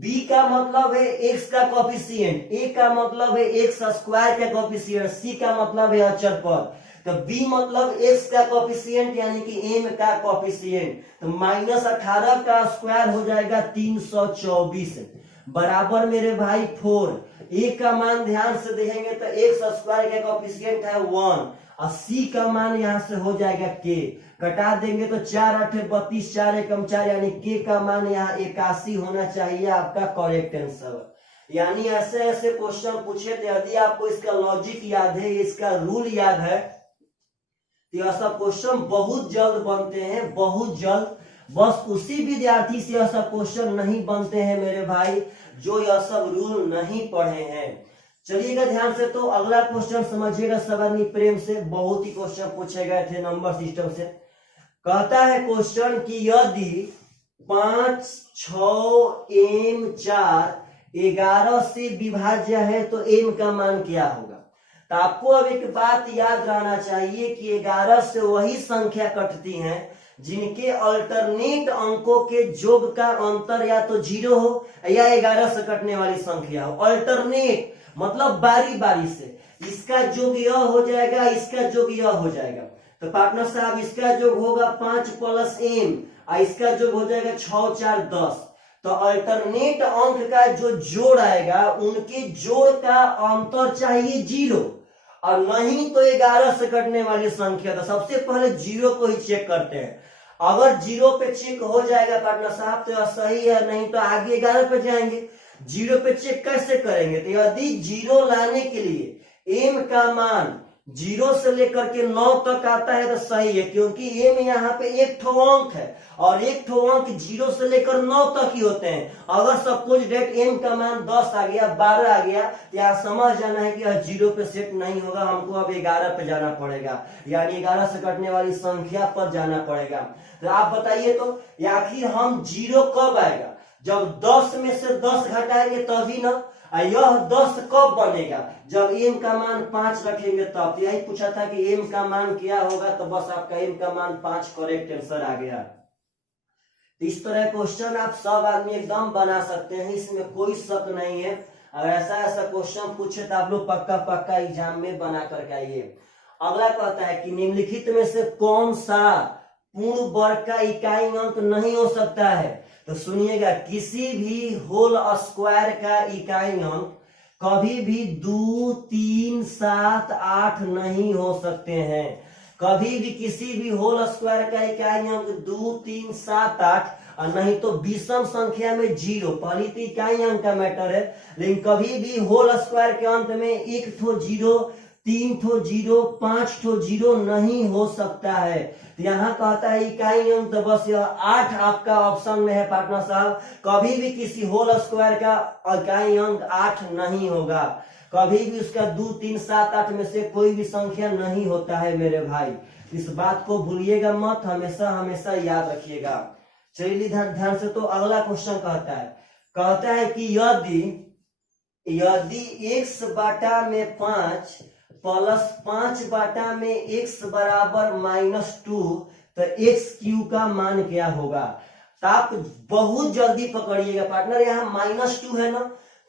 b का मतलब है x का कोफिशिएंट, a का मतलब है x² का कोफिशिएंट, c का मतलब है अचर पद। तो b मतलब x का कोफिशिएंट यानी कि m का कोफिशिएंट, तो -18 का स्क्वायर हो जाएगा 324 बराबर मेरे भाई 4। a का मान ध्यान से देखेंगे तो x स्क्वायर का कोफिशिएंट है 1 और c का मान यहां से हो जाएगा k, घटा देंगे तो 4 8 32 4 एकम 4 यानी k का मान यहाँ 81 होना चाहिए आपका करेक्ट आंसर। यानी ऐसे ऐसे क्वेश्चन पूछे तो यदि आपको इसका लॉजिक याद है, इसका रूल याद है, तो यह सब क्वेश्चन बहुत जल्द बनते हैं, बहुत जल्द। बस उसी विद्यार्थी से यह सब क्वेश्चन नहीं बनते हैं मेरे भाई जो यह सब रूल नहीं पढ़े हैं। चलिएगा ध्यान से, तो अगला क्वेश्चन समझिएगा सब आदमी प्रेम से, बहुत ही क्वेश्चन पूछे गए थे नंबर सिस्टम से। कहता है क्वेश्चन कि यदि 5 6 m 4 11 से विभाज्य है तो m का मान क्या होगा। तो आपको अब एक बात याद रहना चाहिए कि 11 से वही संख्या कटती हैं जिनके अल्टरनेट अंकों के योग का अंतर या तो 0 हो या 11 से कटने वाली संख्या हो। अल्टरनेट मतलब बारी बारी से, इसका योग यह हो जाएगा, इसका योग यह हो जाएगा। तो पार्टनर साहब इसका योग होगा 5 + m और इसका योग हो जाएगा 6 4 10। तो अल्टरनेट अंक का जो जोड़ आएगा उनके जोड़ का अंतर चाहिए 0 और नहीं तो 11 से कटने वाली संख्या। तो सबसे पहले 0 को ही चेक करते हैं। अगर 0 पे चेक हो जाएगा पार्टनर साहब तो सही है, नहीं तो आगे 11 पे जाएंगे। 0 पे चेक कैसे करेंगे, तो यदि 0 लाने के लिए m का मान 0 से लेकर के 9 तक आता है तो सही है, क्योंकि m यहाँ पे एक ठो अंक है और एक ठो अंक 0 से लेकर 9 तक ही होते हैं। अगर सपोज डेट m का मान 10 आ गया, 12 आ गया, तो यहाँ समझ जाना है कि यह 0 पे सेट नहीं होगा, हमको अब 11 पे जाना पड़ेगा, यानी 11 से कटने वाली संख्या पर जाना पड़ेगा। तो आप बताइए तो आखिर हम 0 कब आएगा, जब 10 में से 10 घटाएंगे तभी ना। यह 10 कब बनेगा, जब m का मान 5 रखेंगे तब। तो यही पूछा था कि m का मान क्या होगा, तो बस आपका m का मान 5 करेक्ट आंसर आ गया। इस तरह क्वेश्चन आप सब आदमी एकदम बना सकते हैं, इसमें कोई शक नहीं है। अगर ऐसा ऐसा क्वेश्चन पूछे तो आप लोग पक्का पक्का एग्जाम में बना करके आइए। अगला कहता है कि निम्नलिखित में से कौन सा पूर्ण वर्ग का इकाई अंक नहीं हो सकता है। तो सुनिएगा, किसी भी होल स्क्वायर का इकाई अंक कभी भी 2 3 7 8 नहीं हो सकते हैं। कभी भी किसी भी होल स्क्वायर का इकाई अंक 2 3 7 8 और नहीं तो विषम संख्या में 0। पहली तो इकाई अंक का मैटर है, लेकिन कभी भी होल स्क्वायर के अंत में 1 ठो 0 3 ठो 0 5 ठो 0 नहीं हो सकता है। तो यहाँ कहता है इकाई अंक, तो बस यह 8 आपका ऑप्शन में है पार्टनर साहब। कभी भी किसी होल स्क्वायर का इकाई अंक 8 नहीं होगा, कभी भी उसका 2 3 7 8 में से कोई भी संख्या नहीं होता है मेरे भाई। इस बात को भूलिएगा मत, हमेशा हमेशा याद रखिएगा। चलिए ध्यान से, तो अगला क्वेश्चन कहता है कि यदि x बटा में 5 प्लस 5 बटा में x बराबर -2 तो x³ का मान क्या होगा। तो आप बहुत जल्दी पकड़िएगा पार्टनर, यहाँ -2 है ना,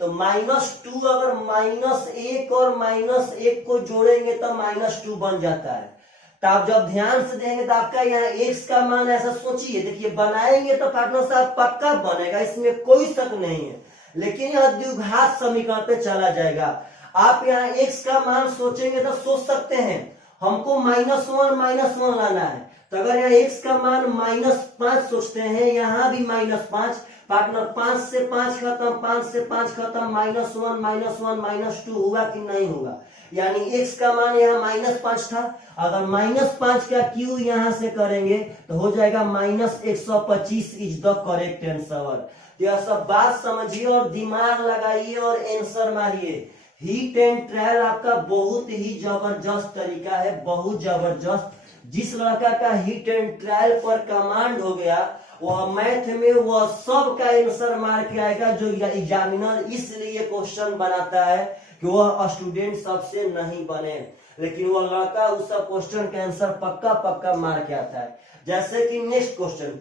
तो -2 अगर -1 और -1 को जोड़ेंगे तो -2 बन जाता है। तो आप जब ध्यान से देंगे तो आपका यहाँ x का मान ऐसा सोचिए, देखिए बनाएंगे तो पार्टनर साहब पक्का बनेगा, इसमें कोई शक नहीं है, लेकिन यह द्विघात समीकरण पे चला जाएगा। आप यहाँ x का मान सोचेंगे तो सोच सकते हैं हमको -1 लाना है, तो अगर यहाँ x का मान -5 सोचते हैं, यहाँ भी -5 पार्टनर, 5 से 5 खत्म, 5 से 5 खत्म, -1 -2 हुआ कि नहीं हुआ, यानी x का मान यहाँ -5 था। अगर -5 का क्यू यहाँ से करेंगे तो हो जाएगा -125 इज द करेक्ट आंसर। यह सब बात समझिए और दिमाग लगाइए और आंसर मारिए। हीट एंड ट्रायल आपका बहुत ही जबरदस्त तरीका है, बहुत जबरदस्त। जिस लड़का का हीट एंड ट्रायल पर कमांड हो गया वह मैथ में वह सब का आंसर मार के आएगा, जो एग्जामिनर इसलिए क्वेश्चन बनाता है कि वह स्टूडेंट सबसे नहीं बने, लेकिन वह लड़का उस सब क्वेश्चन का आंसर पक्का पक्का मार के आता है। जैसे कि नेक्स्ट क्वेश्चन,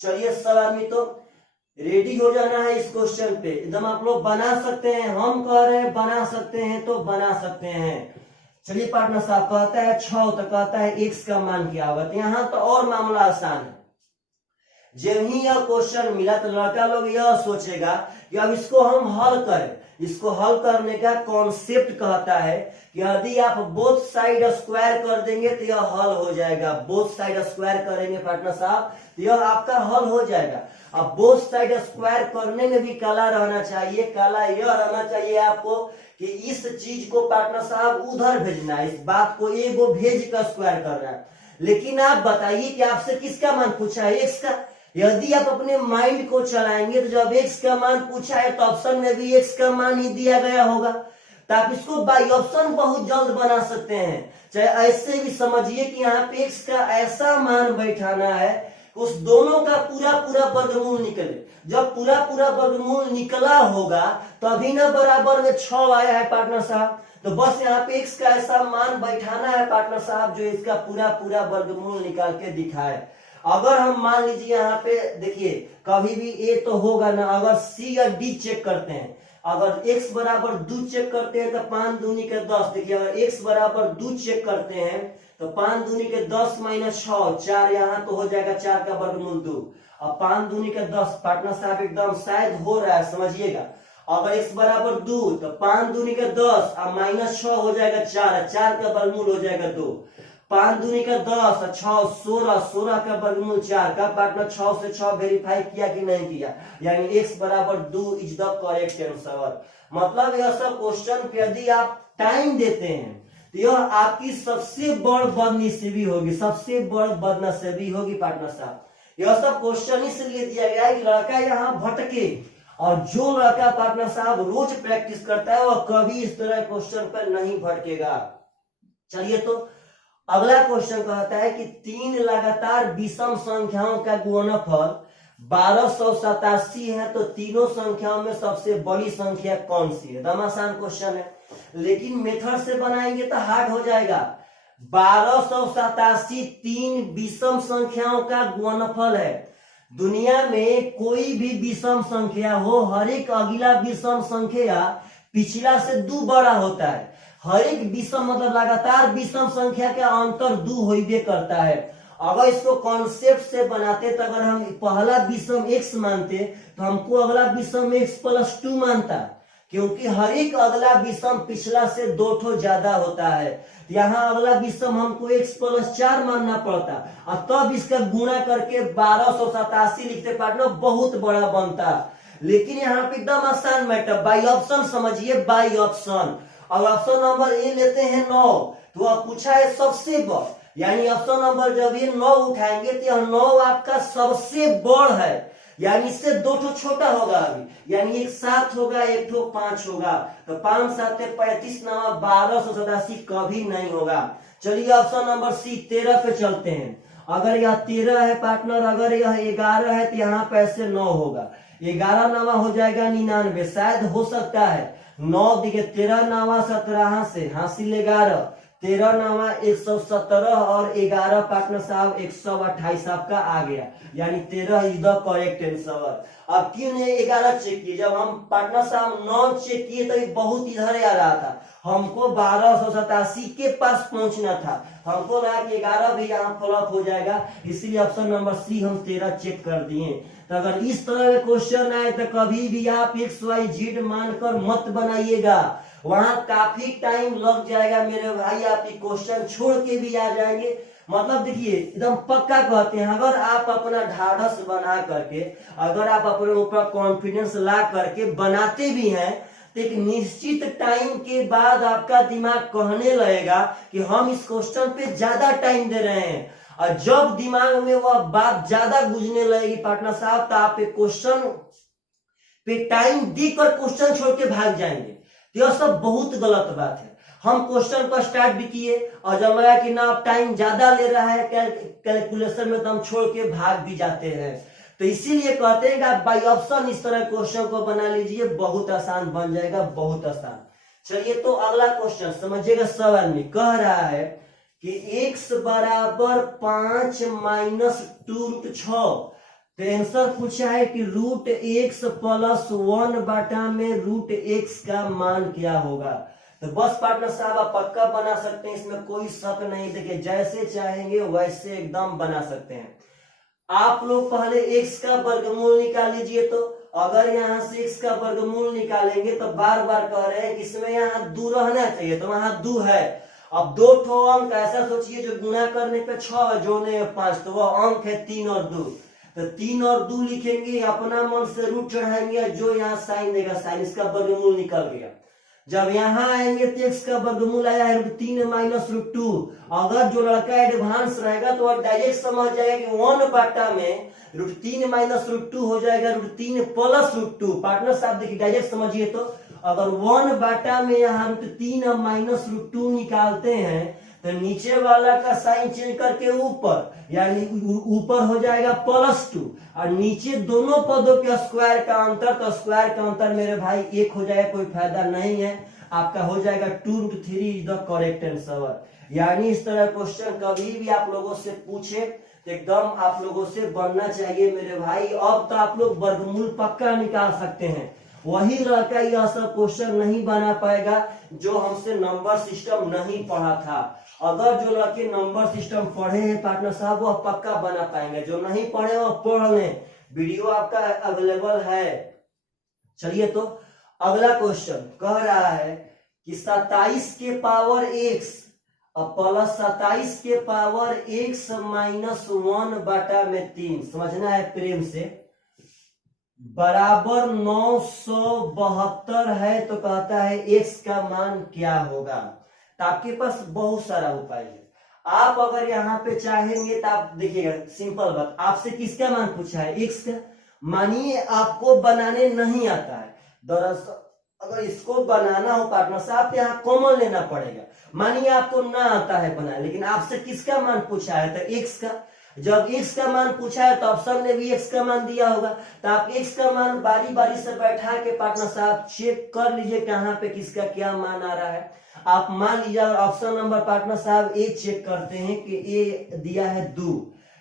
चलिए सब आदमी तो रेडी हो जाना है इस क्वेश्चन पे, एकदम आप लोग बना सकते हैं, हम कह रहे हैं बना सकते हैं तो बना सकते हैं। चलिए पार्टनर साहब, कहता है 6 तो कहता है x का मान क्या होगा। तो यहाँ तो और मामला आसान है। जब ही यह क्वेश्चन मिला तो लड़का लोग यह सोचेगा कि अब इसको हम हल करें। इसको हल करने का कॉन्सेप्ट कहता है कि यदि आप बोथ साइड स्क्वायर कर देंगे तो यह हल हो जाएगा। बोथ साइड स्क्वायर करेंगे पार्टनर साहब तो यह आपका हल हो जाएगा। अब बोथ साइड स्क्वायर करने में भी कला रहना चाहिए। कला यह रहना चाहिए आपको कि इस चीज को पार्टनर साहब उधर भेजना है, इस बात को ए को भेज कर स्क्वायर कर रहा है। लेकिन आप बताइए कि आपसे किसका मान पूछा है? एक्स का। यदि आप अपने माइंड को चलाएंगे तो जब एक्स का मान पूछा है तो ऑप्शन में भी एक्स का मान ही दिया गया होगा। तो आप इसको बाई ऑप्शन बहुत जल्द बना सकते हैं। चाहे ऐसे भी समझिए कि यहाँ पे एक्स का ऐसा मान बैठाना है कि उस दोनों का पूरा पूरा वर्गमूल निकले। जब पूरा पूरा वर्गमूल निकला होगा तभी ना बराबर में 6 आया है पार्टनर साहब। तो बस यहाँ पे एक्स का ऐसा मान बैठाना है पार्टनर साहब जो इसका पूरा पूरा वर्गमूल निकाल के दिखाए। अगर हम मान लीजिए यहाँ पे देखिए कभी भी ए तो होगा ना, अगर सी या डी चेक करते हैं, अगर x बराबर 2 चेक करते हैं तो 5 दूनी के 10। देखिए अगर x बराबर 2 चेक करते हैं तो 5 दूनी के 10 माइनस 6 4, यहाँ तो हो जाएगा 4 का वर्गमूल 2। अब 5 दूनी के 10 पार्टनर साहब एकदम शायद हो रहा है, समझिएगा। अगर x बराबर 2 तो 5 दूनी के 10 और माइनस 6 हो जाएगा 4, 4 का वर्गमूल हो जाएगा 2। 5 दूनी का 10 और 6 16, 16 का वर्गमूल 4 का। पार्टनर 6 से 6 वेरीफाई किया कि नहीं किया, यानी x बराबर 2 इज द करेक्ट आंसर। मतलब यह सब क्वेश्चन पे यदि आप टाइम देते हैं तो यह आपकी सबसे बड़ बदनसीबी होगी, सबसे बड़ बदनसीबी होगी पार्टनर साहब। यह सब क्वेश्चन इसलिए दिया गया है कि लड़का यहाँ भटके, और जो लड़का पार्टनर साहब रोज प्रैक्टिस करता है वह कभी इस तरह क्वेश्चन पर नहीं भटकेगा। चलिए तो अगला क्वेश्चन कहता है कि 3 लगातार विषम संख्याओं का गुणनफल 1287 है, तो तीनों संख्याओं में सबसे बड़ी संख्या कौन सी है? एकदम आसान क्वेश्चन है, लेकिन मेथड से बनाएंगे तो हार्ड हो जाएगा। 1287 3 विषम संख्याओं का गुणनफल है। दुनिया में कोई भी विषम संख्या हो, हर एक अगला विषम संख्या पिछला से 2 बड़ा होता है। हर एक विषम मतलब लगातार विषम संख्या का अंतर 2 होइबे करता है। अगर इसको कॉन्सेप्ट से बनाते तो अगर हम पहला विषम x मानते तो हमको अगला विषम x + 2 मानता, क्योंकि हर एक अगला विषम पिछला से 2 ज्यादा होता है। यहाँ अगला विषम हमको x + 4 मानना पड़ता और तब इसका गुणा करके 1287 लिखते पार्टनर, बहुत बड़ा बनता। लेकिन यहाँ पे एकदम आसान मैटर, बाई ऑप्शन समझिए, बाई ऑप्शन। और ऑप्शन नंबर ए लेते हैं 9, तो अब पूछा है सबसे बड़, यानी ऑप्शन नंबर जब ये 9 उठाएंगे तो यह 9 आपका सबसे बड़ है, यानी इससे 2 छोटा होगा अभी, यानी एक 7 होगा, एक 5 होगा। तो 5 7 35 9 1287 कभी नहीं होगा। चलिए ऑप्शन नंबर सी 13 पे चलते हैं। अगर यह 13 है पार्टनर, अगर यह 11 है तो यहाँ पे ऐसे 9 होगा, 11 9 हो जाएगा 99, शायद हो सकता है 9 दिखे 13 9 17 से हासिल 11, 13 9 117 और 11 पार्टनर साहब 128 आपका आ गया, यानी 13 इज द करेक्ट आंसर। अब क्यों ने 11 चेक किए? जब हम पार्टनर साहब 9 चेक किए तो बहुत इधर आ रहा था, हमको 1287 के पास पहुंचना था, हमको लगा कि 11 भी यहाँ फ्लॉप हो जाएगा, इसीलिए ऑप्शन नंबर सी हम 13 चेक कर दिए। तो अगर इस तरह के क्वेश्चन आए तो कभी भी आप XYZ मानकर मत बनाइएगा, वहां काफी टाइम लग जाएगा मेरे भाई, आपकी क्वेश्चन छोड़ के भी आ जाएंगे। मतलब देखिए एकदम पक्का कहते हैं, अगर आप अपना ढाढ़स बना करके, अगर आप अपने ऊपर कॉन्फिडेंस ला करके बनाते भी हैं तो एक निश्चित टाइम के बाद आपका दिमाग कहने लगेगा कि हम इस क्वेश्चन पे ज्यादा टाइम दे रहे हैं, और जब दिमाग में वह बात ज्यादा गुजरने लगेगी पार्टनर साहब तो आप क्वेश्चन पे टाइम देकर क्वेश्चन छोड़ के भाग जाएंगे। तो यह सब बहुत गलत बात है। हम क्वेश्चन को स्टार्ट भी किए और जब लगा कि ना टाइम ज्यादा ले रहा है कैलकुलेशन में, तो हम छोड़ के भाग भी जाते हैं। तो इसीलिए कहते हैं कि आप बाई ऑप्शन इस तरह क्वेश्चन को बना लीजिए, बहुत आसान बन जाएगा, बहुत आसान। चलिए तो अगला क्वेश्चन समझिएगा। सवाल में कह रहा है कि x बराबर 5 माइनस 2√6, तो आंसर पूछा है कि √x + 1 बटा में √x का मान क्या होगा। तो बस पार्टनर साहब आप पक्का बना सकते हैं, इसमें कोई शक नहीं। देखिए जैसे चाहेंगे वैसे एकदम बना सकते हैं। आप लोग पहले x का वर्गमूल निकाल लीजिए। तो अगर यहाँ से x का वर्गमूल निकालेंगे तो बार बार कह रहे हैं कि इसमें यहाँ 2 रहना चाहिए, तो वहां 2 है। अब 2 ठो अंक ऐसा सोचिए जो गुणा करने पे 6 जोड़ने में 5, तो वह अंक है 3 और 2। तो 3 और 2 लिखेंगे, अपना मन से रूट चढ़ाएंगे, जो यहाँ साइन देगा साइन, इसका वर्गमूल निकल गया। जब यहाँ आएंगे तो x का वर्गमूल आया है √3 माइनस √2। अगर जो लड़का एडवांस रहेगा तो डायरेक्ट समझ जाएगा कि 1 बटा में √3 माइनस √2 हो जाएगा √3 प्लस √2। पार्टनर साहब देखिए डायरेक्ट समझिए, तो अगर 1 बटा में यहाँ √3 माइनस √2 निकालते हैं तो नीचे वाला का साइन चेंज करके ऊपर, यानी ऊपर हो जाएगा +2, और नीचे दोनों पदों के स्क्वायर का अंतर, तो स्क्वायर का अंतर मेरे भाई 1 हो जाएगा, कोई फायदा नहीं है। आपका हो जाएगा 2√3 इज द करेक्ट आंसर। यानी इस तरह क्वेश्चन कभी भी आप लोगों से पूछे तो एकदम आप लोगों से बनना चाहिए मेरे भाई। अब तो आप लोग वर्गमूल पक्का निकाल सकते हैं। वही लड़का यह सब क्वेश्चन नहीं बना पाएगा जो हमसे नंबर सिस्टम नहीं पढ़ा था। अगर जो लड़के नंबर सिस्टम पढ़े हैं पार्टनर साहब वह पक्का बना पाएंगे, जो नहीं पढ़े वह पढ़ लें, वीडियो आपका अवेलेबल है। चलिए तो अगला क्वेश्चन कह रहा है कि 27 के पावर x प्लस 27 के पावर x माइनस 1 बटा में 3, समझना है प्रेम से, बराबर 972 है। तो कहता है x का मान क्या होगा। तो आपके पास बहुत सारा उपाय है। आप अगर यहाँ पे चाहेंगे तो आप देखिएगा, सिंपल बात, आपसे किसका मान पूछा है, x का। मानिए आपको बनाने नहीं आता है, दरअसल अगर इसको बनाना हो पार्टनर साहब यहाँ कॉमन लेना पड़ेगा। मानिए आपको ना आता है बनाना, लेकिन आपसे किसका मान पूछा है, तो x का। जब x का मान पूछा है तो ऑप्शन में भी x का मान दिया होगा, तो आप x का मान बारी बारी से बैठा के पार्टनर साहब चेक कर लीजिए कहाँ पे किसका क्या मान आ रहा है। आप मान लीजिए ऑप्शन नंबर पार्टनर साहब ए चेक करते हैं कि ए दिया है 2,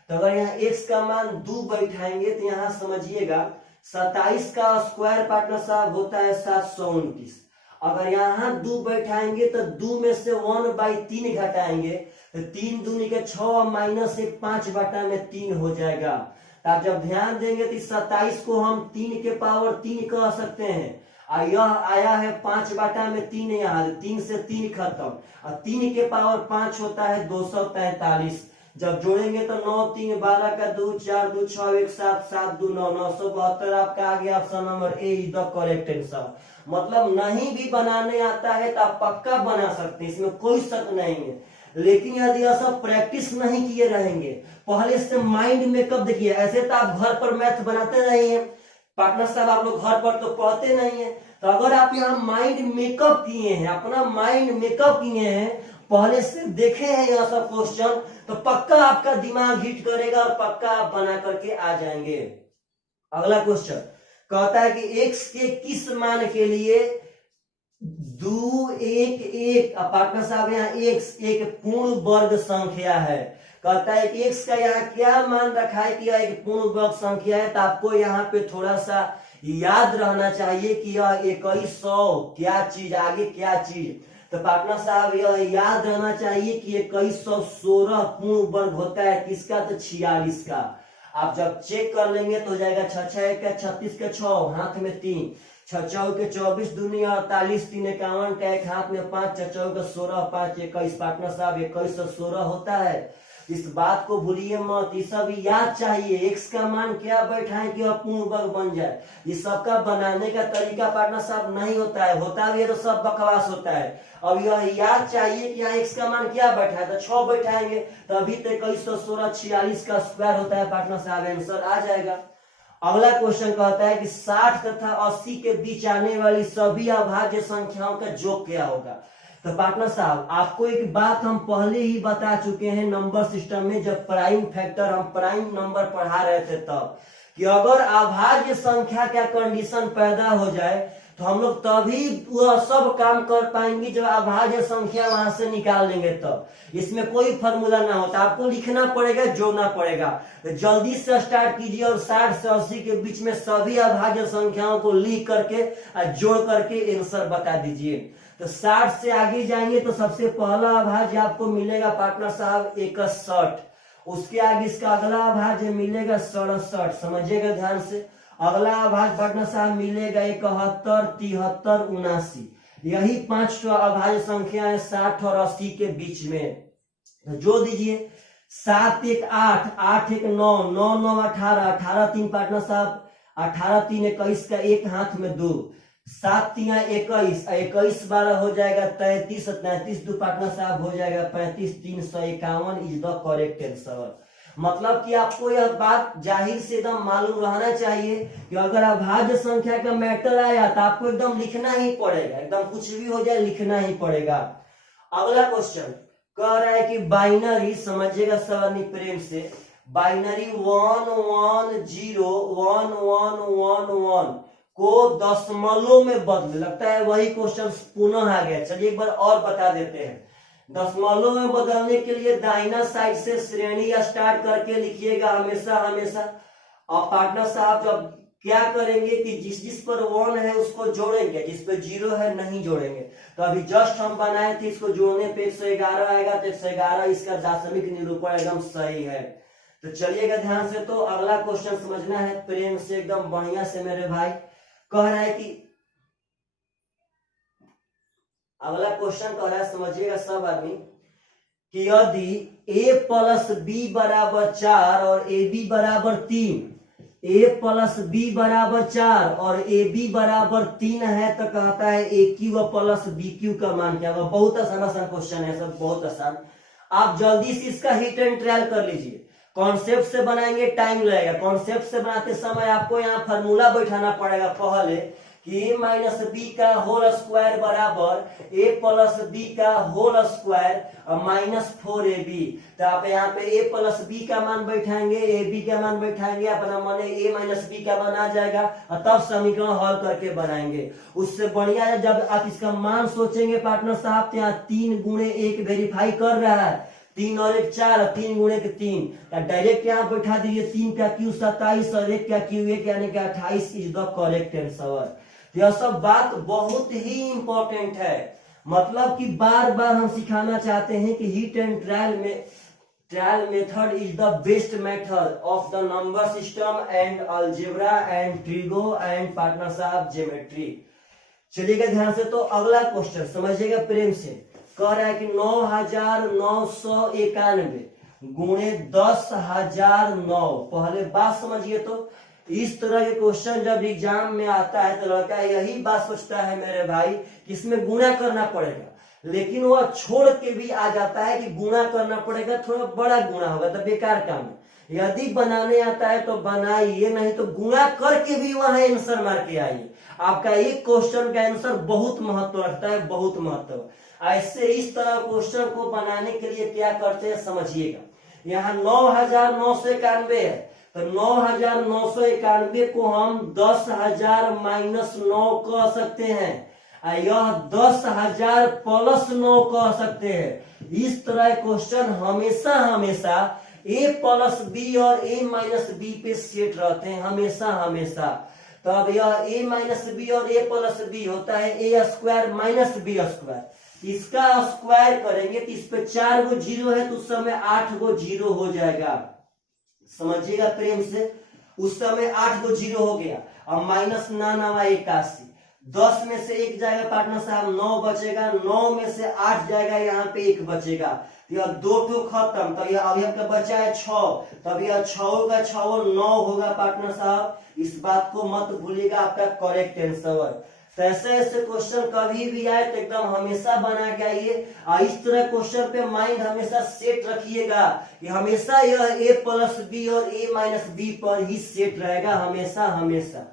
तो अगर यहाँ x का मान 2 बैठाएंगे तो यहाँ समझिएगा 27 का स्क्वायर पार्टनर साहब होता है 729। अगर यहाँ 2 बैठाएंगे तो 2 में से 1/3 घटाएंगे तो 3 दूनी के 6 माइनस 1 5 बटा में 3 हो जाएगा। तो आप जब ध्यान देंगे तो 27 को हम 3 के पावर 3 कह सकते हैं, और यह आया है 5 बटा में 3, यहाँ 3 से 3 खत्म, और 3 के पावर 5 होता है 243। जब जोड़ेंगे तो 9 3 12 का 2 4 2 6 1 7 7 2 9 972 आपका आ गया। Option number A is the correct answer. मतलब नहीं भी बनाने आता है तो आप पक्का बना सकते हैं, इसमें कोई शक नहीं है। लेकिन यदि यह सब प्रैक्टिस नहीं किए रहेंगे, पहले से माइंड मेकअप देखिए, ऐसे तो आप घर पर मैथ बनाते नहीं है पार्टनर साहब, आप लोग घर पर तो पढ़ते नहीं है, तो अगर आप यहाँ माइंड मेकअप किए हैं, अपना माइंड मेकअप किए हैं, पहले से देखे हैं यह सब क्वेश्चन, तो पक्का आपका दिमाग हिट करेगा और पक्का आप बना करके आ जाएंगे। अगला क्वेश्चन कहता है कि x के किस मान के लिए 2 1 1, पार्टनर साहब यहाँ x एक पूर्ण वर्ग संख्या है। कहता है कि x का यहाँ क्या मान रखा है कि यह एक पूर्ण वर्ग संख्या है। तो आपको यहाँ पे थोड़ा सा याद रहना चाहिए कि यह 2100 क्या चीज, आगे क्या चीज। तो पार्टनर साहब यह याद रहना चाहिए कि 2116 पूर्ण वर्ग होता है किसका, तो 46 का। आप जब चेक कर लेंगे तो हो जाएगा 6 6 का 36 का 6 हाथ में 3, 6 4 के 24 दूनी 48, 3 51 का 1 हाथ में 5, 6 4 का 16 5 21। पार्टनर साहब 2116 होता है। इस बात को भूलिए मत, ये सब याद चाहिए। x का मान क्या बैठाएं कि पूर्ण वर्ग बन जाए। ये सबका बनाने का तरीका पार्टनर साहब नहीं होता है, होता भी है तो सब बकवास होता है। अब यह याद चाहिए कि यहाँ x का मान क्या बैठा है, तो 6 बैठाएंगे तो अभी तक 2116 46 का स्क्वायर होता है पार्टनर साहब, आंसर आ जाएगा। अगला क्वेश्चन कहता है कि 60 तथा 80 के बीच आने वाली सभी अभाज्य संख्याओं का योग क्या होगा। तो पार्टनर साहब आपको एक बात हम पहले ही बता चुके हैं नंबर सिस्टम में, जब प्राइम फैक्टर हम प्राइम नंबर पढ़ा रहे थे तब, कि अगर अभाज्य संख्या का कंडीशन पैदा हो जाए तो हम लोग तभी वह सब काम कर पाएंगे जब अभाज्य संख्या वहां से निकाल लेंगे। तब इसमें कोई फॉर्मूला ना होता, आपको लिखना पड़ेगा, जोड़ना पड़ेगा। तो जल्दी से स्टार्ट कीजिए और 60 से 80 के बीच में सभी अभाज्य संख्याओं को लिख करके जोड़ करके आंसर बता दीजिए। तो 60 से आगे जाएंगे तो सबसे पहला अभाज्य आपको मिलेगा पार्टनर साहब 61, उसके आगे इसका अगला अभाज्य मिलेगा 67, समझिएगा ध्यान से। अगला अभाज्य पार्टनर साहब मिलेगा 71, 73, 79। यही 5 अभाज्य संख्या है 60 और 80 के बीच में। तो जो दीजिए 7 1 8, 8 1 9, 9 9 18, 18 3 पार्टनर साहब 18 3 21 का एक हाथ में 2, 7 3 21, 21 12 हो जाएगा 33, 33 2 पार्टनर साहब हो जाएगा 35, 351 इज द करेक्ट आंसर। मतलब कि आपको यह बात जाहिर से एकदम मालूम रहना चाहिए कि अगर अभाज्य संख्या का मैटर आया तो आपको एकदम लिखना ही पड़ेगा, एकदम कुछ भी हो जाए लिखना ही पड़ेगा। अगला क्वेश्चन कह रहा है कि बाइनरी, समझिएगा सवाल प्रेम से, बाइनरी 1 1 0 1 1 1 1 को दशमलव में बदले। लगता है वही क्वेश्चन पुनः आ गया। चलिए एक बार और बता देते हैं। दशमलव में बदलने के लिए दाहिना साइड से श्रेणी स्टार्ट करके लिखिएगा हमेशा हमेशा। और पार्टनर साहब जब क्या करेंगे कि जिस जिस पर 1 है उसको जोड़ेंगे, जिस पे 0 है नहीं जोड़ेंगे। तो अभी जस्ट हम बनाए थे, इसको जोड़ने पे 111 आएगा, तो 111 इसका दार्शनिक निरूपण एकदम सही है। तो चलिएगा ध्यान से। तो अगला क्वेश्चन समझना है प्रेम से, एकदम बढ़िया से मेरे भाई। कह रहा है कि अगला क्वेश्चन कह रहा है, समझिएगा सब आदमी, कि यदि a प्लस बी बराबर 4 और ए बी बराबर 3, a प्लस बी बराबर 4 और ए बी बराबर 3 है, तो कहता है ए क्यू प्लस बी क्यू का मान क्या होगा। बहुत आसान आसान क्वेश्चन है सब, बहुत आसान। आप जल्दी से इसका हिट एंड ट्रायल कर लीजिए। कॉन्सेप्ट से बनाएंगे टाइम लगेगा। कॉन्सेप्ट से बनाते समय आपको यहाँ फार्मूला बैठाना पड़ेगा पहले कि a माइनस बी का होल स्क्वायर बराबर a प्लस बी का होल स्क्वायर माइनस 4ab। तो आप यहाँ पे a प्लस बी का मान बैठाएंगे, ए बी का मान बैठाएंगे, अपना मन a माइनस बी का मान आ जाएगा और तब समीकरण हल करके बनाएंगे। उससे बढ़िया जब आप इसका मान सोचेंगे पार्टनर साहब, तो यहाँ 3 गुणे 1 वेरीफाई कर रहा है, 3 और 1 4, 3 गुणे के 3, डायरेक्ट यहाँ बैठा दीजिए। 3 का क्यू 27 और 1 का क्यू 1 यानी कि 28 इज द करेक्ट आंसर। यह सब बात बहुत ही इंपॉर्टेंट है। मतलब कि बार बार हम सिखाना चाहते हैं कि hit and trial method is the best method of the number system and algebra and trigo and partner साहब ज्योमेट्री। चलिएगा ध्यान से। तो अगला क्वेश्चन समझिएगा प्रेम से। कह रहा है कि 9991 गुणे 10,009। पहले बात समझिए। तो इस तरह के क्वेश्चन जब एग्जाम में आता है तो लड़का यही बात सोचता है मेरे भाई कि इसमें गुणा करना पड़ेगा, लेकिन वह छोड़ के भी आ जाता है कि गुणा करना पड़ेगा, थोड़ा बड़ा गुणा होगा तो बेकार काम है। यदि बनाने आता है तो बनाइए, नहीं तो गुणा करके भी वहां आंसर मार के आइए। आपका एक क्वेश्चन का आंसर बहुत महत्व रखता है, बहुत महत्व। ऐसे इस तरह क्वेश्चन को बनाने के लिए क्या करते हैं समझिएगा। यहाँ 9991 है, तो 9991 को हम 10,000 माइनस 9 कह सकते हैं। यह 10,000 प्लस 9 कह सकते हैं। इस तरह क्वेश्चन हमेशा हमेशा a प्लस बी और a माइनस बी पे सेट रहते हैं, हमेशा हमेशा। तो अब यह a माइनस बी और a प्लस बी होता है a square minus B square. इसका स्क्वायर करेंगे तो इस पे 4 गो 0 है, तो उस समय 8 गो 0 हो जाएगा। समझिएगा प्रेम से। उस समय 8 गो 0 हो गया। अब माइनस 981, 10 में से 1 जाएगा पार्टनर साहब, 9 बचेगा। 9 में से 8 जाएगा, यहाँ पे 1 बचेगा। यह 2 ठो खत्म, तो यह अभी आपका बचा है 6, तब यह 6 का 6 9 होगा पार्टनर साहब। इस बात को मत भूलिएगा, आपका करेक्ट आंसर। तो ऐसे ऐसे क्वेश्चन कभी भी आए तो एकदम हमेशा बना के आइए। इस तरह क्वेश्चन पे माइंड हमेशा सेट रखिएगा कि हमेशा यह a प्लस बी और a माइनस बी पर ही सेट रहेगा, हमेशा हमेशा।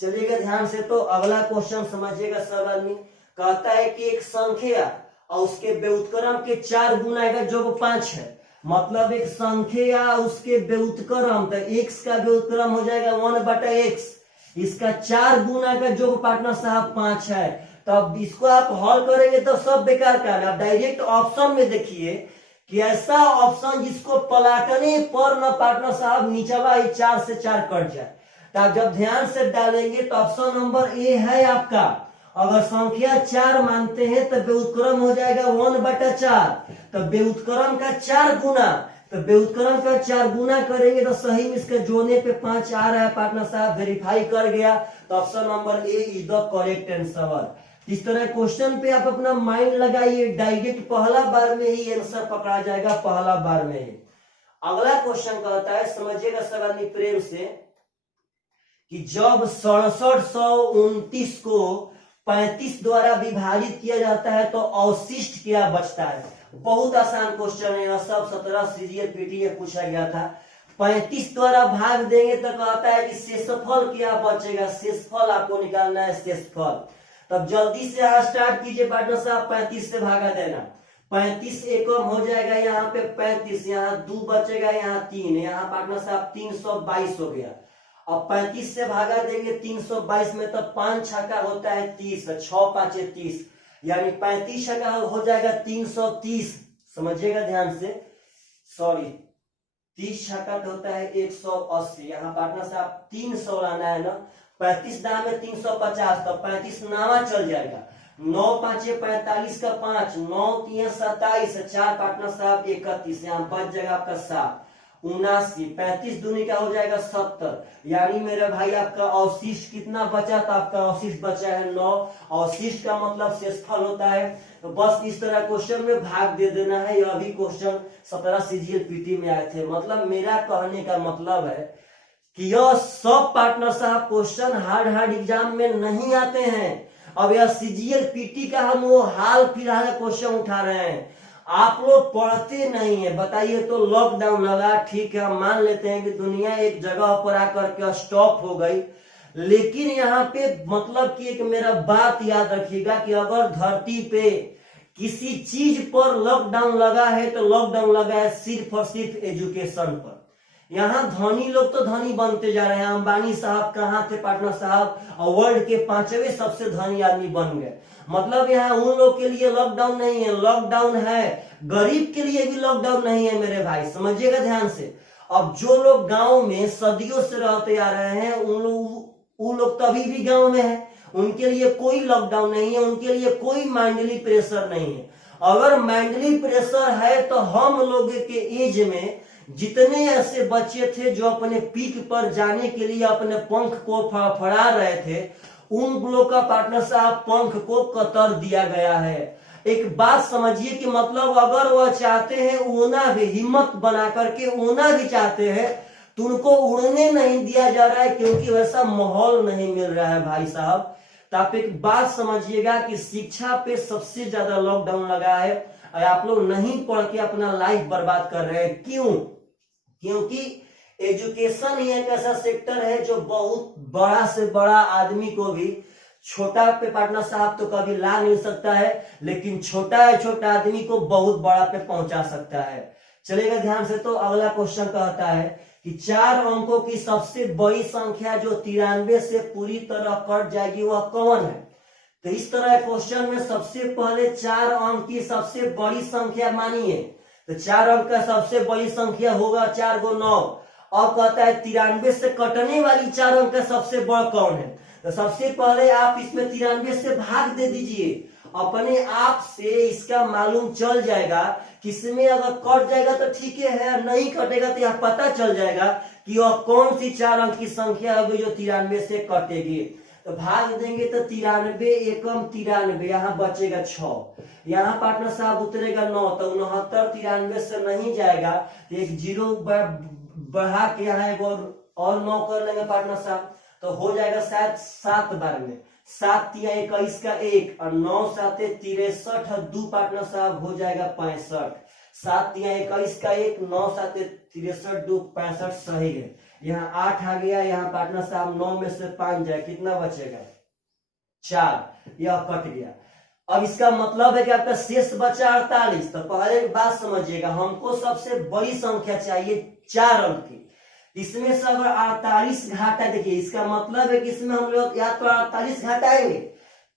चलिएगा ध्यान से। तो अगला क्वेश्चन समझिएगा सब आदमी। कहता है कि एक संख्या और उसके व्युत्क्रम के 4 गुना आएगा जो 5 है। मतलब एक संख्या उसके व्युत्क्रम, तो x का व्युत्क्रम हो जाएगा 1/x। इसका 4 गुना का जो पार्टनर साहब 5 है। तब इसको आप हल करेंगे तो सब बेकार काम है। आप डायरेक्ट ऑप्शन में देखिए कि ऐसा ऑप्शन जिसको पलटने पर न पार्टनर साहब नीचवा 4 से 4 कट जाए। तो आप जब ध्यान से डालेंगे तो ऑप्शन नंबर ए है आपका। अगर संख्या 4 मानते हैं तो व्युत्क्रम हो जाएगा 1/4। तो व्युत्क्रम का 4 गुना, तो व्युत्क्रम का 4 गुना करेंगे तो सही में इसके जोड़ने पे 5 आ रहा है पार्टनर साहब, वेरीफाई कर गया। तो option number A is the correct answer. इस तरह क्वेश्चन पे आप अपना माइंड लगाइए, डायरेक्ट पहला बार में ही आंसर पकड़ा जाएगा, पहला बार में ही। अगला क्वेश्चन कहता है, समझिएगा सब आदमी प्रेम से, कि जब 6729 को 35 द्वारा विभाजित किया जाता है तो अवशिष्ट क्या बचता है। बहुत आसान क्वेश्चन है, यह सब 17 सीजीएल पीटी में पूछा गया था। 35 द्वारा भाग देंगे तो कहता है कि शेषफल क्या बचेगा, शेषफल आपको निकालना है, शेषफल। तब जल्दी से यहाँ स्टार्ट कीजिए पार्टनर साहब, 35 से भागा देना। 35 एकम हो जाएगा यहाँ पे 35, यहाँ 2 बचेगा, यहाँ 3, यहाँ पार्टनर साहब 322 हो गया। अब 35 से भागा देंगे 322 में, तो 5 छक्का होता है 30, 6 5 30, यानी 35 छक्का हो जाएगा 330। समझिएगा ध्यान से, सॉरी 30 छक्का तो होता है 180, यहाँ पार्टनर साहब 300 लाना है ना। 35 दाम में 350, तो 35 नावा चल जाएगा। 9 5 45 का 5, 9 3 27, 4 पार्टनर साहब 31, यहाँ बच जाएगा आपका 7, 79, 35 दूनी का हो जाएगा 70, यानी मेरे भाई आपका अवशिष्ट कितना बचा, तो आपका अवशिष्ट बचा है 9। अवशिष्ट का मतलब शेषफल होता है। तो बस इस तरह क्वेश्चन में भाग दे देना है। यह भी क्वेश्चन 17 सीजीएल पीटी में आए थे। मतलब मेरा कहने का मतलब है कि यह सब पार्टनर साहब क्वेश्चन हार्ड एग्जाम में नहीं आते हैं। अब यह सीजीएल पीटी का हम वो हाल फिलहाल क्वेश्चन उठा रहे हैं, आप लोग पढ़ते नहीं है। बताइए, तो लॉकडाउन लगा, ठीक है, हम मान लेते हैं कि दुनिया एक जगह पर आकर के स्टॉप हो गई, लेकिन यहाँ पे मतलब कि एक मेरा बात याद रखिएगा कि अगर धरती पे किसी चीज पर लॉकडाउन लगा है तो लॉकडाउन लगा है सिर्फ और सिर्फ एजुकेशन पर। यहाँ धनी लोग तो धनी बनते जा रहे हैं। अंबानी साहब कहाँ थे पार्टनर साहब, और वर्ल्ड के 5वें सबसे धनी आदमी बन गए। मतलब यहाँ उन लोग के लिए लॉकडाउन नहीं है, लॉकडाउन है। गरीब के लिए भी लॉकडाउन नहीं है मेरे भाई, समझिएगा ध्यान से। अब जो लोग गांव में सदियों से रहते आ रहे हैं, उन लोग तो अभी भी गांव में है, उनके लिए कोई लॉकडाउन नहीं है, उनके लिए कोई मेंटली प्रेशर नहीं है। अगर मेंटली प्रेशर है तो हम लोग के एज में जितने ऐसे बच्चे थे जो अपने पीक पर जाने के लिए अपने पंख को फड़फड़ा रहे थे, उन लोग का पार्टनर साहब पंख को कतर दिया गया है। एक बात समझिए कि मतलब अगर वह चाहते हैं उड़ना भी, हिम्मत बना करके उड़ना भी चाहते हैं, तो उनको उड़ने नहीं दिया जा रहा है, क्योंकि वैसा माहौल नहीं मिल रहा है भाई साहब। तो आप एक बात समझिएगा कि शिक्षा पे सबसे ज्यादा लॉकडाउन लगा है, और आप लोग नहीं पढ़ के अपना लाइफ बर्बाद कर रहे हैं। क्यों? क्योंकि एजुकेशन ही एक ऐसा सेक्टर है जो बहुत बड़ा से बड़ा आदमी को भी, छोटा पे पार्टनर साहब तो कभी ला नहीं सकता है, लेकिन छोटा आदमी को बहुत बड़ा पे पहुंचा सकता है। चलेगा ध्यान से। तो अगला क्वेश्चन कहता है कि 4 अंकों की सबसे बड़ी संख्या जो 93 से पूरी तरह कट जाएगी वह कौन है। तो इस तरह क्वेश्चन में सबसे पहले 4 अंक की सबसे बड़ी संख्या मानिए, तो 4 अंक का सबसे बड़ी संख्या होगा 4 × 9। अब कहता है 93 से कटने वाली 4 अंक का सबसे बड़ा कौन है। तो सबसे पहले आप इसमें 93 से भाग दे दीजिए, अपने आप से इसका मालूम चल जाएगा। किसमें अगर कट जाएगा तो ठीक है, नहीं कटेगा तो यह पता चल जाएगा कि वह कौन सी 4 अंक की संख्या होगी जो 93 से कटेगी। तो भाग देंगे तो 93 एकम 93, यहाँ बचेगा 6, यहाँ पार्टनर साहब उतरेगा 9, तो 69 93 से नहीं जाएगा, एक 0 बढ़ा के यहाँ एक और 9 कर लेंगे पार्टनर साहब, तो हो जाएगा शायद 7 बार में। 7 × 21 का 1 और 9 7 63 और 2 पार्टनर साहब हो जाएगा 65। 7 × 21 का 1, 9 7 63 2 65 सही है। यहाँ 8 आ गया, यहाँ पार्टनर साहब 9 में से 5 जाए, कितना बचेगा 4, यह कट गया। अब इसका मतलब है कि आपका शेष बचा 48। तो पहले एक बात समझिएगा, हमको सबसे बड़ी संख्या चाहिए 4 अंक की। इसमें से अगर 48 घाटा, देखिए इसका मतलब है कि इसमें हम लोग या तो 48 घटाएंगे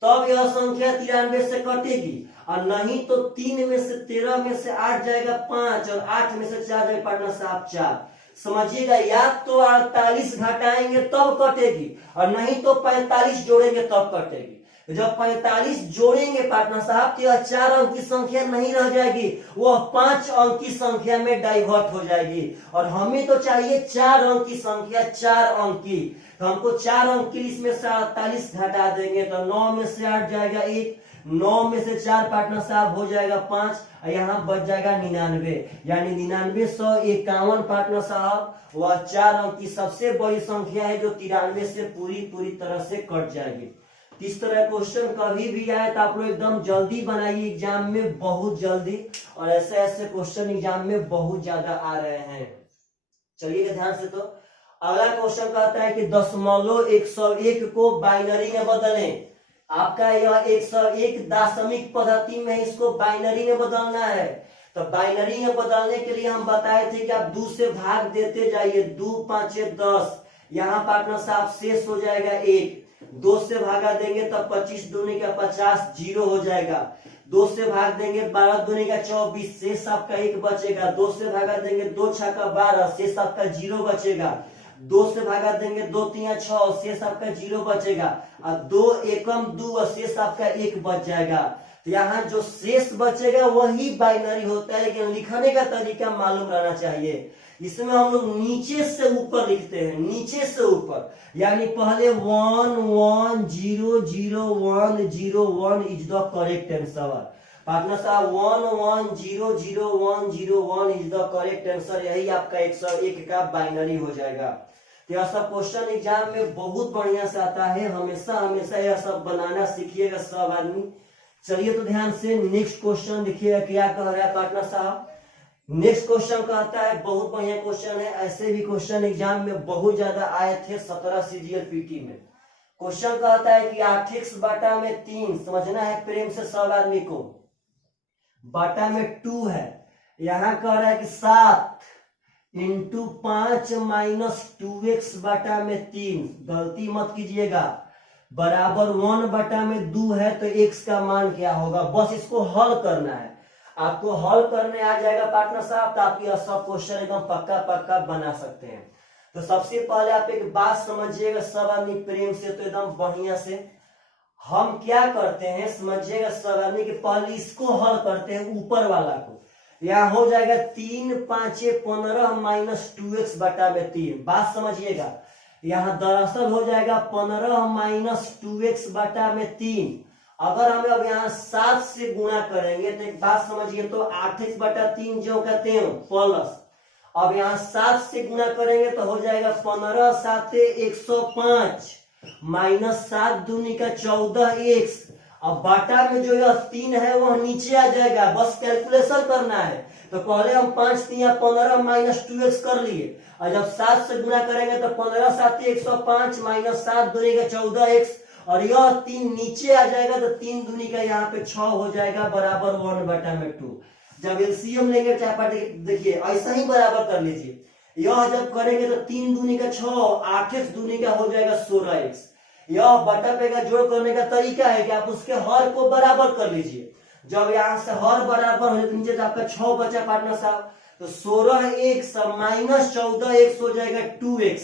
तब यह संख्या 93 से कटेगी, और नहीं तो 3 में से 13 में से 8 जाएगा 5, और 8 में से 4 जाएगा पार्टनर साहब 4। समझिएगा, या तो 48 घटाएंगे तब कटेगी, और नहीं तो 45 जोड़ेंगे तब कटेगी। जब 45 जोड़ेंगे पार्टनर साहब तो यह 4 अंक की संख्या नहीं रह जाएगी, वह 5 अंक की संख्या में डाइवर्ट हो जाएगी। और हमें तो चाहिए 4 अंक की संख्या, 4 अंक की। तो हमको 4 अंक की इसमें से 48 घटा देंगे तो 9 में से 8 जाएगा 1, 9 में से 4 पार्टनर साहब हो जाएगा 5, यहाँ बच जाएगा 99, यानी 9951 पार्टनर साहब वह 4 अंक की सबसे बड़ी संख्या है जो 93 से पूरी तरह से कट जाएगी। इस तरह क्वेश्चन कभी भी आए तो आप लोग एकदम जल्दी बनाइए एग्जाम में, बहुत जल्दी, और ऐसे ऐसे क्वेश्चन एग्जाम में बहुत ज्यादा आ रहे हैं। चलिए ध्यान से। तो अगला क्वेश्चन कहता है कि 0.101 को बाइनरी में बदलें। आपका यह 101 दशमिक पद्धति में, इसको बाइनरी में बदलना है। तो बाइनरी में बदलने के लिए हम बताए थे कि आप 2 से भाग देते जाइए, 2 5 10, यहाँ पार्टनर साहब शेष हो जाएगा 1, 2 से भागा देंगे तब 25 दूनी का 50, 0 हो जाएगा। 2 से भाग देंगे 12 दूनी का 24, शेष आपका 1 बचेगा। 2 से भागा देंगे 2 छक्का 12, शेष आपका 0 बचेगा। 2 से भागा देंगे 2 3 6, शेष आपका 0 बचेगा। और 2 एकम 2, शेष आपका 1 बच जाएगा। तो यहाँ जो शेष बचेगा वही बाइनरी होता है, लेकिन लिखने का तरीका मालूम रहना चाहिए। इसमें हम लोग नीचे से ऊपर लिखते हैं, नीचे से ऊपर, यानी पहले 1 1 0 0 1 0 1 is the correct answer. Partner साहब 1 1 0 0 1 0 1 इज द करेक्ट आंसर, यही आपका 101 का बाइनरी हो जाएगा। तो यह सब क्वेश्चन एग्जाम में बहुत बढ़िया से आता है, हमेशा यह सब बनाना सीखिएगा सब आदमी। चलिए तो ध्यान से नेक्स्ट क्वेश्चन देखिएगा क्या कह रहा है पार्टनर साहब। नेक्स्ट क्वेश्चन कहता है, बहुत बढ़िया क्वेश्चन है, ऐसे भी क्वेश्चन एग्जाम में बहुत ज्यादा आए थे 17 सीजीएल पीटी में। क्वेश्चन कहता है कि 8x बटा में 3, समझना है प्रेम से सब आदमी को, बटा में 2 है। यहाँ कह रहा है कि 7 इंटू 5 माइनस 2x बटा में 3, गलती मत कीजिएगा, बराबर 1 बटा में 2 है। तो x का मान क्या होगा, बस इसको हल करना है। आपको हल करने आ जाएगा पार्टनर साहब तो आप यह सब क्वेश्चन एकदम पक्का बना सकते हैं। तो सबसे पहले आप एक बात समझिएगा सब आदमी प्रेम से, तो एकदम बढ़िया से हम क्या करते हैं समझिएगा सब आदमी के, पहले इसको हल करते हैं ऊपर वाला को। यहाँ हो जाएगा 3 5 15 माइनस 2x बटा में 3, बात समझिएगा। यहाँ दरअसल हो जाएगा 15 माइनस 2x बटा में 3। अगर हमें अब यहाँ 7 से गुणा करेंगे तो एक बात समझिए, तो 8x बटा 3 जो कहते हैं प्लस, अब यहाँ 7 से गुणा करेंगे तो हो जाएगा 15 7 105 माइनस 7 दूनी का 14x। अब बाटा में जो यह 3 है वह नीचे आ जाएगा, बस कैलकुलेशन करना है। तो पहले हम 5 3 15 माइनस 2x कर लिए, और जब 7 से गुणा करेंगे तो 15 7 105 माइनस 7 दूनी का 14x, और यह 3 नीचे आ जाएगा तो 3 दूनी का यहाँ पे 6 हो जाएगा, बराबर 1 बटा में 2। जब एलसीएम लेंगे चाहे देखिए ऐसा ही बराबर कर लीजिए, यह जब करेंगे तो 3 दूनी का 6, 8x दूनी का हो जाएगा 16x। यह बटा पे का जोड़ करने का तरीका है कि आप उसके हर को बराबर कर लीजिए। जब यहाँ से हर बराबर हो नीचे तो आपका 6 बचा पार्टनर साहब, तो 16x माइनस 14x हो जाएगा 2x,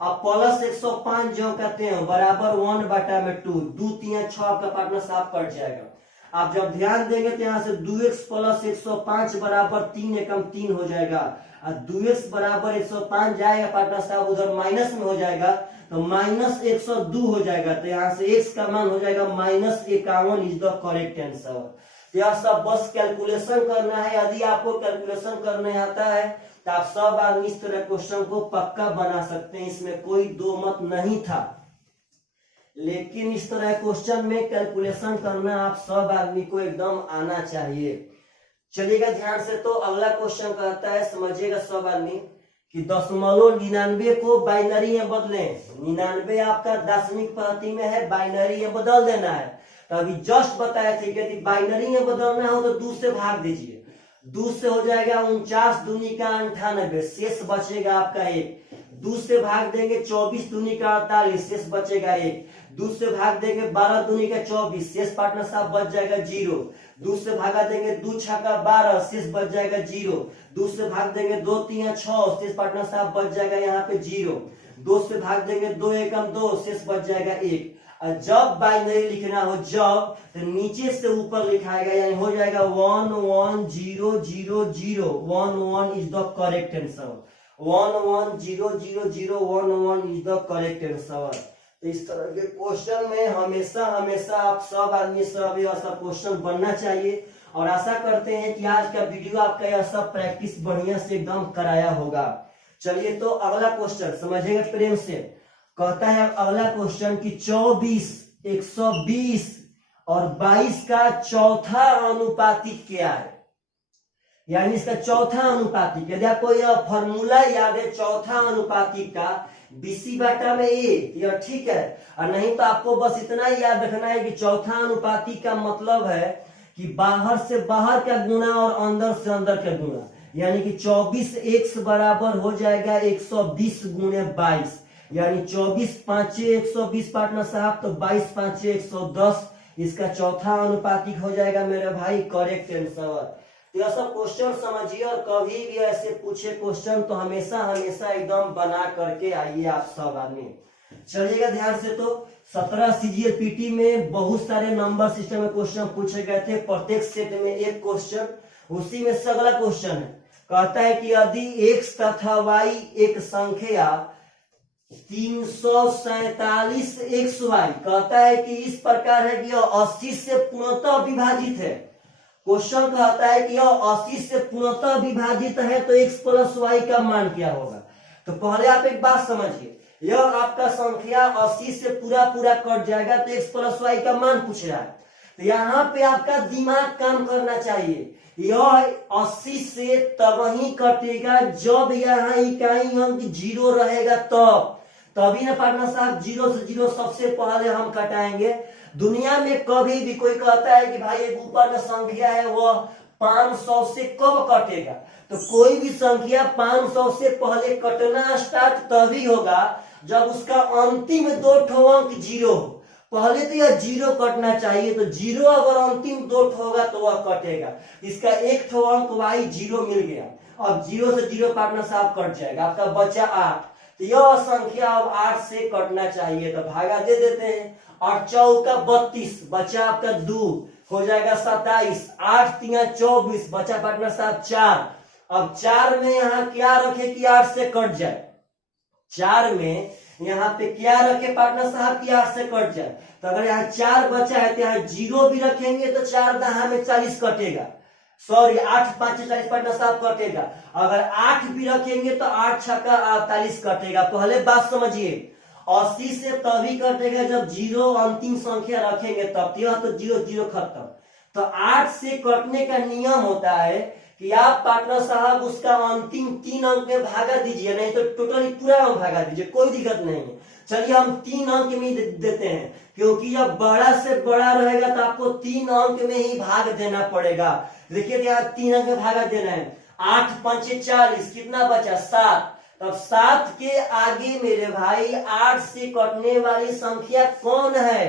अब प्लस 105 जो कहते हैं बराबर 1 बटा में 2, 2 3 6 आपका पार्टनर साहब कट जाएगा। आप जब ध्यान देंगे तो यहाँ से 2x प्लस 105 बराबर 3 एकम 3 हो जाएगा, और 2x बराबर 105 जाएगा पार्टनर साहब उधर माइनस में हो जाएगा तो माइनस 102 हो जाएगा। तो यहाँ से x का मान हो जाएगा minus 51 is the correct answer. यह सब बस कैलकुलेशन करना है, यदि आपको कैलकुलेशन करने आता है तो आप सब आदमी इस तरह क्वेश्चन को पक्का बना सकते हैं, इसमें कोई दो मत नहीं था। लेकिन इस तरह क्वेश्चन में कैलकुलेशन करना आप सब आदमी को एकदम आना चाहिए। चलिएगा ध्यान से, तो अगला क्वेश्चन कहता है, समझिएगा सब आदमी कि 0.99 को बाइनरी में बदलें। 99 आपका दशमिक पद्धति में है, बाइनरी में बदल देना है। तो अभी जस्ट बताया था कि यदि बाइनरी में बदलना हो तो 2 से भाग दीजिए, 2 से हो जाएगा 49 दूनी का 98, शेष बचेगा आपका 1। 2 से भाग देंगे 24 दूनी का 48, शेष बचेगा 1। 2 से भाग देंगे 12 दूनी का 24, शेष पार्टनर साहब बच जाएगा 0। 2 से भागा देंगे 2 छक्का 12, शेष बच जाएगा 0। 2 से भाग देंगे 2 3 6, शेष पार्टनर साहब बच जाएगा यहाँ पे 0। 2 से भाग देंगे 2 एकम 2, शेष बच जाएगा 1। और जब बाइनरी लिखना हो जब, तो नीचे से ऊपर लिखाएगा, यानी हो जाएगा 1 1 0 0 0 1 1 is the correct answer. 1 1 0 0 0 1 1 is the correct answer. तो इस तरह के क्वेश्चन में हमेशा हमेशा आप सब आदमी सब ऐसा क्वेश्चन बनना चाहिए। और आशा करते हैं कि आज का वीडियो आपका यह सब प्रैक्टिस बढ़िया से एकदम कराया होगा। चलिए तो अगला क्वेश्चन समझिएगा प्रेम से। कहता है अगला क्वेश्चन कि 24, 120 और 22 का चौथा अनुपातिक क्या है, यानी इसका चौथा अनुपातिक। यदि आपको यह फॉर्मूला याद है चौथा अनुपातिक का, BC बटा में A, यह ठीक है। और नहीं तो आपको बस इतना ही याद रखना है कि चौथा अनुपातिक का मतलब है कि बाहर से बाहर का गुना और अंदर से अंदर का गुना, यानी कि 24x बराबर हो जाएगा 120 गुणे 22, यानी 24 5 120 पार्टनर साहब, तो 22 5 110 इसका चौथा अनुपातिक हो जाएगा मेरे भाई करेक्ट आंसर। तो यह सब क्वेश्चन समझिए और कभी भी ऐसे पूछे क्वेश्चन तो हमेशा हमेशा एकदम बना करके आइए आप सब आदमी। चलिएगा ध्यान से। तो 17 CGL-PT में बहुत सारे नंबर सिस्टम में क्वेश्चन पूछे गए थे, प्रत्येक सेट में एक क्वेश्चन। उसी में से अगला क्वेश्चन है, कहता है कि यदि x तथा y एक संख्या 347 xy, कहता है कि इस प्रकार है कि यह 80 से पूर्णतः विभाजित है। क्वेश्चन कहता है कि यह 80 से पूर्णतः विभाजित है तो x प्लस y का मान क्या होगा। तो पहले आप एक बात समझिए, यह आपका संख्या 80 से पूरा पूरा कट जाएगा तो x प्लस y का मान पूछ रहा है। तो यहाँ पे आपका दिमाग काम करना चाहिए। यह 80 से तब ही कटेगा जब यहाँ इकाई अंक 0 रहेगा, तभी ना पार्टनर साहब 0 से 0 सबसे पहले हम कटाएंगे। दुनिया में कभी भी कोई कहता है कि भाई एक ऊपर का संख्या है वह 500 से कब कटेगा, तो कोई भी संख्या 500 से पहले कटना स्टार्ट तभी होगा जब उसका अंतिम 2 ठो अंक 0 हो। पहले तो यह 0 कटना चाहिए, तो 0 अगर अंतिम 2 ठो होगा तो वह कटेगा। इसका 1 ठो अंक y 0 मिल गया, अब 0 से 0 पार्टनर साहब कट जाएगा, आपका बचा 8। तो यह संख्या अब 8 से कटना चाहिए, तो भागा दे देते हैं। 8 चौका 32, बचा आपका 2 हो जाएगा 27, 8 3 24, बचा पार्टनर साहब 4। अब 4 में यहाँ क्या रखे कि 8 से कट जाए, 4 में यहाँ पे क्या रखे पार्टनर साहब की 8 से कट जाए। तो अगर यहाँ 4 बचा है तो यहाँ 0 भी रखेंगे तो 4 दहा में 40 कटेगा, सॉरी 8 5 40 पार्टनर साहब कटेगा। अगर 8 भी रखेंगे तो 8 छक्का 48 कटेगा। पहले बात समझिए, 80 से तभी कटेगा जब 0 अंतिम संख्या रखेंगे तब, यह तो 0 0 खत्म। तो 8 से कटने का नियम होता है कि आप पार्टनर साहब उसका अंतिम 3 अंक में भागा दीजिए, नहीं तो टोटली पूरा अंक भागा दीजिए, कोई दिक्कत नहीं है। चलिए हम 3 अंक में देते हैं, क्योंकि जब बड़ा से बड़ा रहेगा तो आपको 3 अंक में ही भाग देना पड़ेगा। देखिए यहाँ 3 अंक में भागा देना है, 8 5 40, कितना बचा 7। तब 7 के आगे मेरे भाई 8 से कटने वाली संख्या कौन है,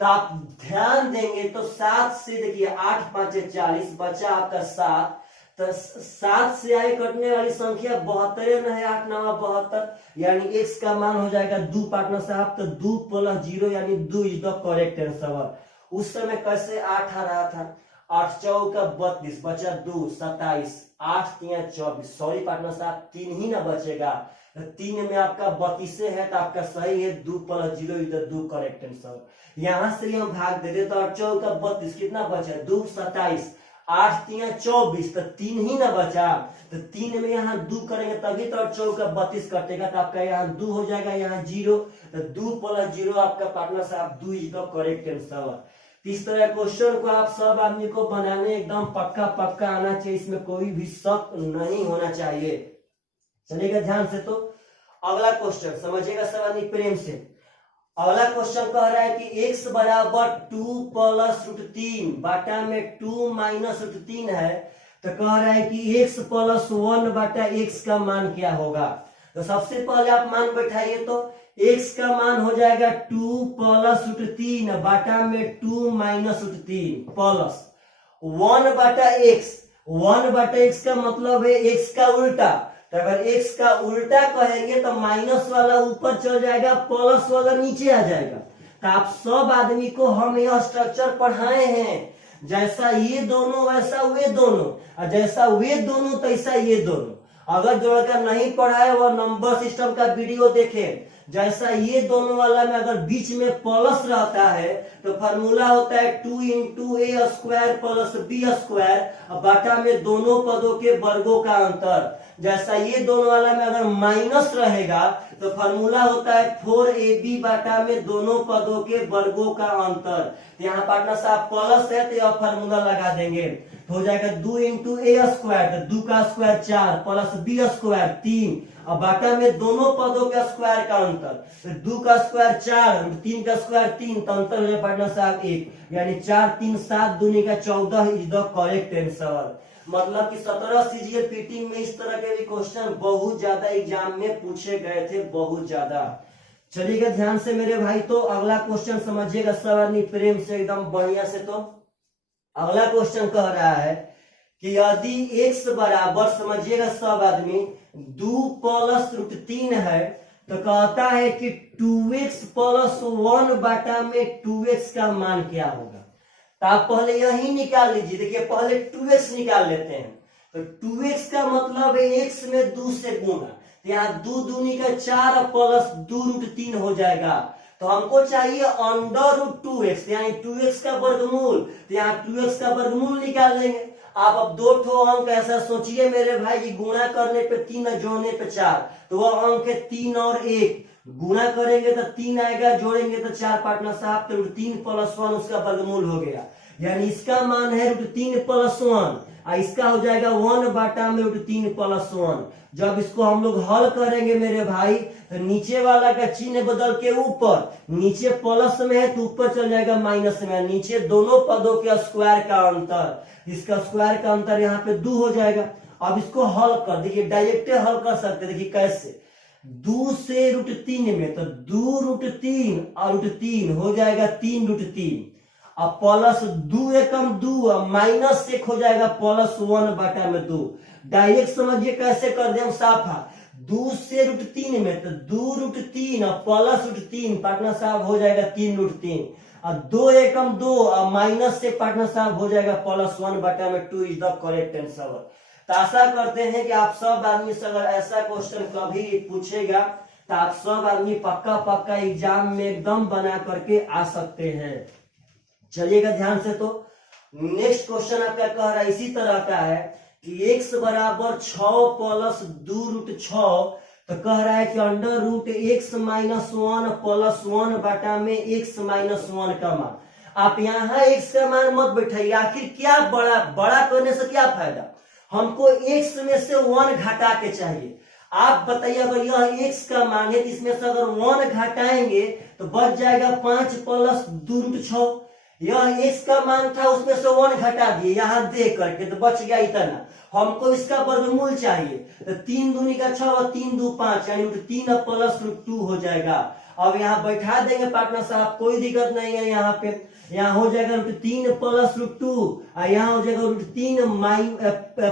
तो आप ध्यान देंगे तो 7 से देखिए 8 5 40, बचा आपका 7। तो 7 से आगे कटने वाली संख्या 72 है, 8 9 72, यानी x का मान हो जाएगा 2 पार्टनर साहब। तो 2 + 0 यानी 2 इज द करेक्ट आंसर। उस समय कैसे 8 आ रहा था, 8 चौका 32, बचा 2 27, 8 3 24, सॉरी पार्टनर साहब 3 ही ना बचेगा, 3 में आपका 32 है तो आपका सही है, 2 + 0 इज द 2 करेक्ट आंसर। यहां से हम भाग दे दे तो 8 चौका 32, कितना बचा 2 27, 8 3 24, तो 3 ही ना बचा, तो 3 में यहाँ 2 करेंगे तभी तो 8 चौका 32 कटेगा, तो आपका यहाँ 2 हो जाएगा, यहाँ 0, तो 2 + 0 आपका पार्टनर साहब 2 इज द करेक्ट आंसर। इस तरह क्वेश्चन को आप सब आदमी को बनाने एकदम पक्का पक्का आना चाहिए, इसमें कोई भी शक नहीं होना चाहिए। चलिएगा ध्यान से। तो अगला क्वेश्चन समझिएगा सब आदमी प्रेम से। अगला क्वेश्चन कह रहा है कि x बराबर 2 + √3 बटा में 2 - √3 है, तो कह रहा है कि x + 1 बटा x का मान क्या होगा। तो सबसे पहले आप मान बैठाइए, तो x का मान हो जाएगा 2 + √3 बटा में 2 - √3 प्लस 1 बटा x। 1 बटा x का मतलब है x का उल्टा, तो अगर x का उल्टा कहेंगे तो माइनस वाला ऊपर चल जाएगा, प्लस वाला नीचे आ जाएगा। तो आप सब आदमी को हम यह स्ट्रक्चर पढ़ाए हैं, जैसा ये दोनों वैसा वे दोनों, और जैसा वे दोनों तैसा ये दोनों। अगर जोड़कर नहीं पढ़ाए वह नंबर सिस्टम का वीडियो देखें। जैसा ये दोनों वाला में अगर बीच में प्लस रहता है तो फार्मूला होता है 2 इंटू ए स्क्वायर प्लस बी स्क्वायर, बाटा में दोनों पदों के वर्गों का अंतर। जैसा ये दोनों वाला में अगर माइनस रहेगा तो फार्मूला होता है 4ab बाटा में दोनों पदों के वर्गों का अंतर। तो यहाँ पार्टनर साहब प्लस है तो यह फार्मूला लगा देंगे, तो हो जाएगा 2 इंटू ए स्क्वायर, तो 2 का स्क्वायर 4 प्लस बी स्क्वायर 3, और बाटा में दोनों पदों के स्क्वायर का अंतर, तो 2 का स्क्वायर 4 3 का स्क्वायर 3, तो अंतर हो जाए पार्टनर साहब 1, यानी 4 3 7 दूनी का 14 इज द करेक्ट आंसर। मतलब कि 17 सीजीएल पीटी में इस तरह के भी क्वेश्चन बहुत ज्यादा एग्जाम में पूछे गए थे, बहुत ज्यादा। चलिएगा ध्यान से मेरे भाई, तो अगला क्वेश्चन समझिएगा सब आदमी प्रेम से एकदम बढ़िया से। तो अगला क्वेश्चन कह रहा है कि यदि x बराबर, समझिएगा सब आदमी, 2 प्लस √3 है, तो कहता है कि 2x प्लस 1 बाटा में 2x का मान क्या होगा। तो आप पहले यही निकाल लीजिए। देखिए पहले 2x निकाल लेते हैं, तो 2x का मतलब है x में 2 से गुना, तो यहाँ 2 दूनी का 4 प्लस 2√3 हो जाएगा। तो हमको चाहिए √2x, यानी 2x का वर्गमूल, तो यहाँ 2x का वर्गमूल निकाल लेंगे। आप अब 2 ठो अंक ऐसा सोचिए मेरे भाई कि गुणा करने पे 3 और जोड़ने पे 4, तो वह अंक है 3 और 1, गुणा करेंगे तो 3 आएगा, जोड़ेंगे तो 4 पार्टनर साहब, तो √3 + 1 उसका वर्गमूल हो गया। यानी इसका मान है √3 + 1, और इसका हो जाएगा 1 बाटा में √3 + 1। जब इसको हम लोग हल करेंगे मेरे भाई, तो नीचे वाला का चिन्ह बदल के ऊपर, नीचे प्लस में है तो ऊपर चल जाएगा माइनस में, नीचे दोनों पदों के स्क्वायर का अंतर, इसका स्क्वायर का अंतर यहाँ पे 2 हो जाएगा। अब इसको हल कर देखिए, डायरेक्ट हल कर सकते, देखिए कैसे, 2 से √3 में, तो 2√3 और √3 हो जाएगा 3√3, अब प्लस 2 एकम 2 और माइनस 1 हो जाएगा +1 बाटा में 2। डायरेक्ट समझिए कैसे कर दे हम साफा, 2 से √3 में, तो 2√3 और प्लस √3 पार्टनर साहब हो जाएगा 3√3, और 2 एकम 2 और माइनस से पार्टनर साहब हो जाएगा +1 बाटा में 2 इज द करेक्ट आंसर। तो आशा करते हैं कि आप सब आदमी से अगर ऐसा क्वेश्चन कभी पूछेगा तो आप सब आदमी पक्का एग्जाम में एकदम बना करके आ सकते हैं। चलिएगा ध्यान से, तो नेक्स्ट क्वेश्चन आपका कह रहा है इसी तरह का है कि x बराबर 6 प्लस 2√6, तो कह रहा है कि √x - 1 + 1 बाटा में x - 1 का मान। आप यहाँ x का मान मत बैठाइए, आखिर क्या बड़ा करने से क्या फायदा, हमको x में से 1 घटा के चाहिए। आप बताइए अगर यह x का मान है तो इसमें से अगर 1 घटाएंगे तो बच जाएगा 5 प्लस 2√6, यह x का मान था उसमें से 1 घटा दिए यहाँ दे करके, तो बच गया इतना। हमको इसका वर्गमूल चाहिए, तो 3 दूनी का 6 और 3 2 5, यानी √3 प्लस √2 हो जाएगा। अब यहाँ बैठा देंगे पार्टनर साहब, कोई दिक्कत नहीं है। यहाँ पे यहाँ हो जाएगा √3 प्लस √2 और यहाँ हो जाएगा √3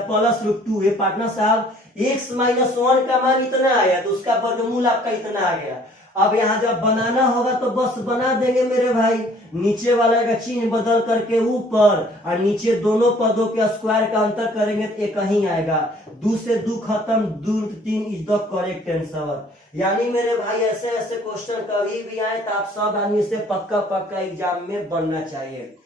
प्लस √2। ये पार्टनर साहब x - 1 का मान इतना आया तो उसका वर्गमूल आपका इतना आ गया। अब यहाँ जब बनाना होगा तो बस बना देंगे मेरे भाई, नीचे वाला का चिन्ह बदल करके ऊपर और नीचे दोनों पदों के स्क्वायर का अंतर करेंगे तो एक ही आएगा। 2 से 2 खत्म, 2√3 इज द करेक्ट आंसर। यानी मेरे भाई ऐसे ऐसे क्वेश्चन कभी भी आए तो आप सब आदमी से पक्का एग्जाम में बनना चाहिए।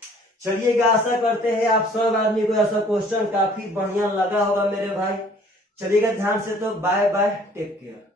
चलिएगा, आशा करते हैं आप सब आदमी को ऐसा क्वेश्चन काफी बढ़िया लगा होगा मेरे भाई। चलिएगा ध्यान से, तो बाय बाय, टेक केयर।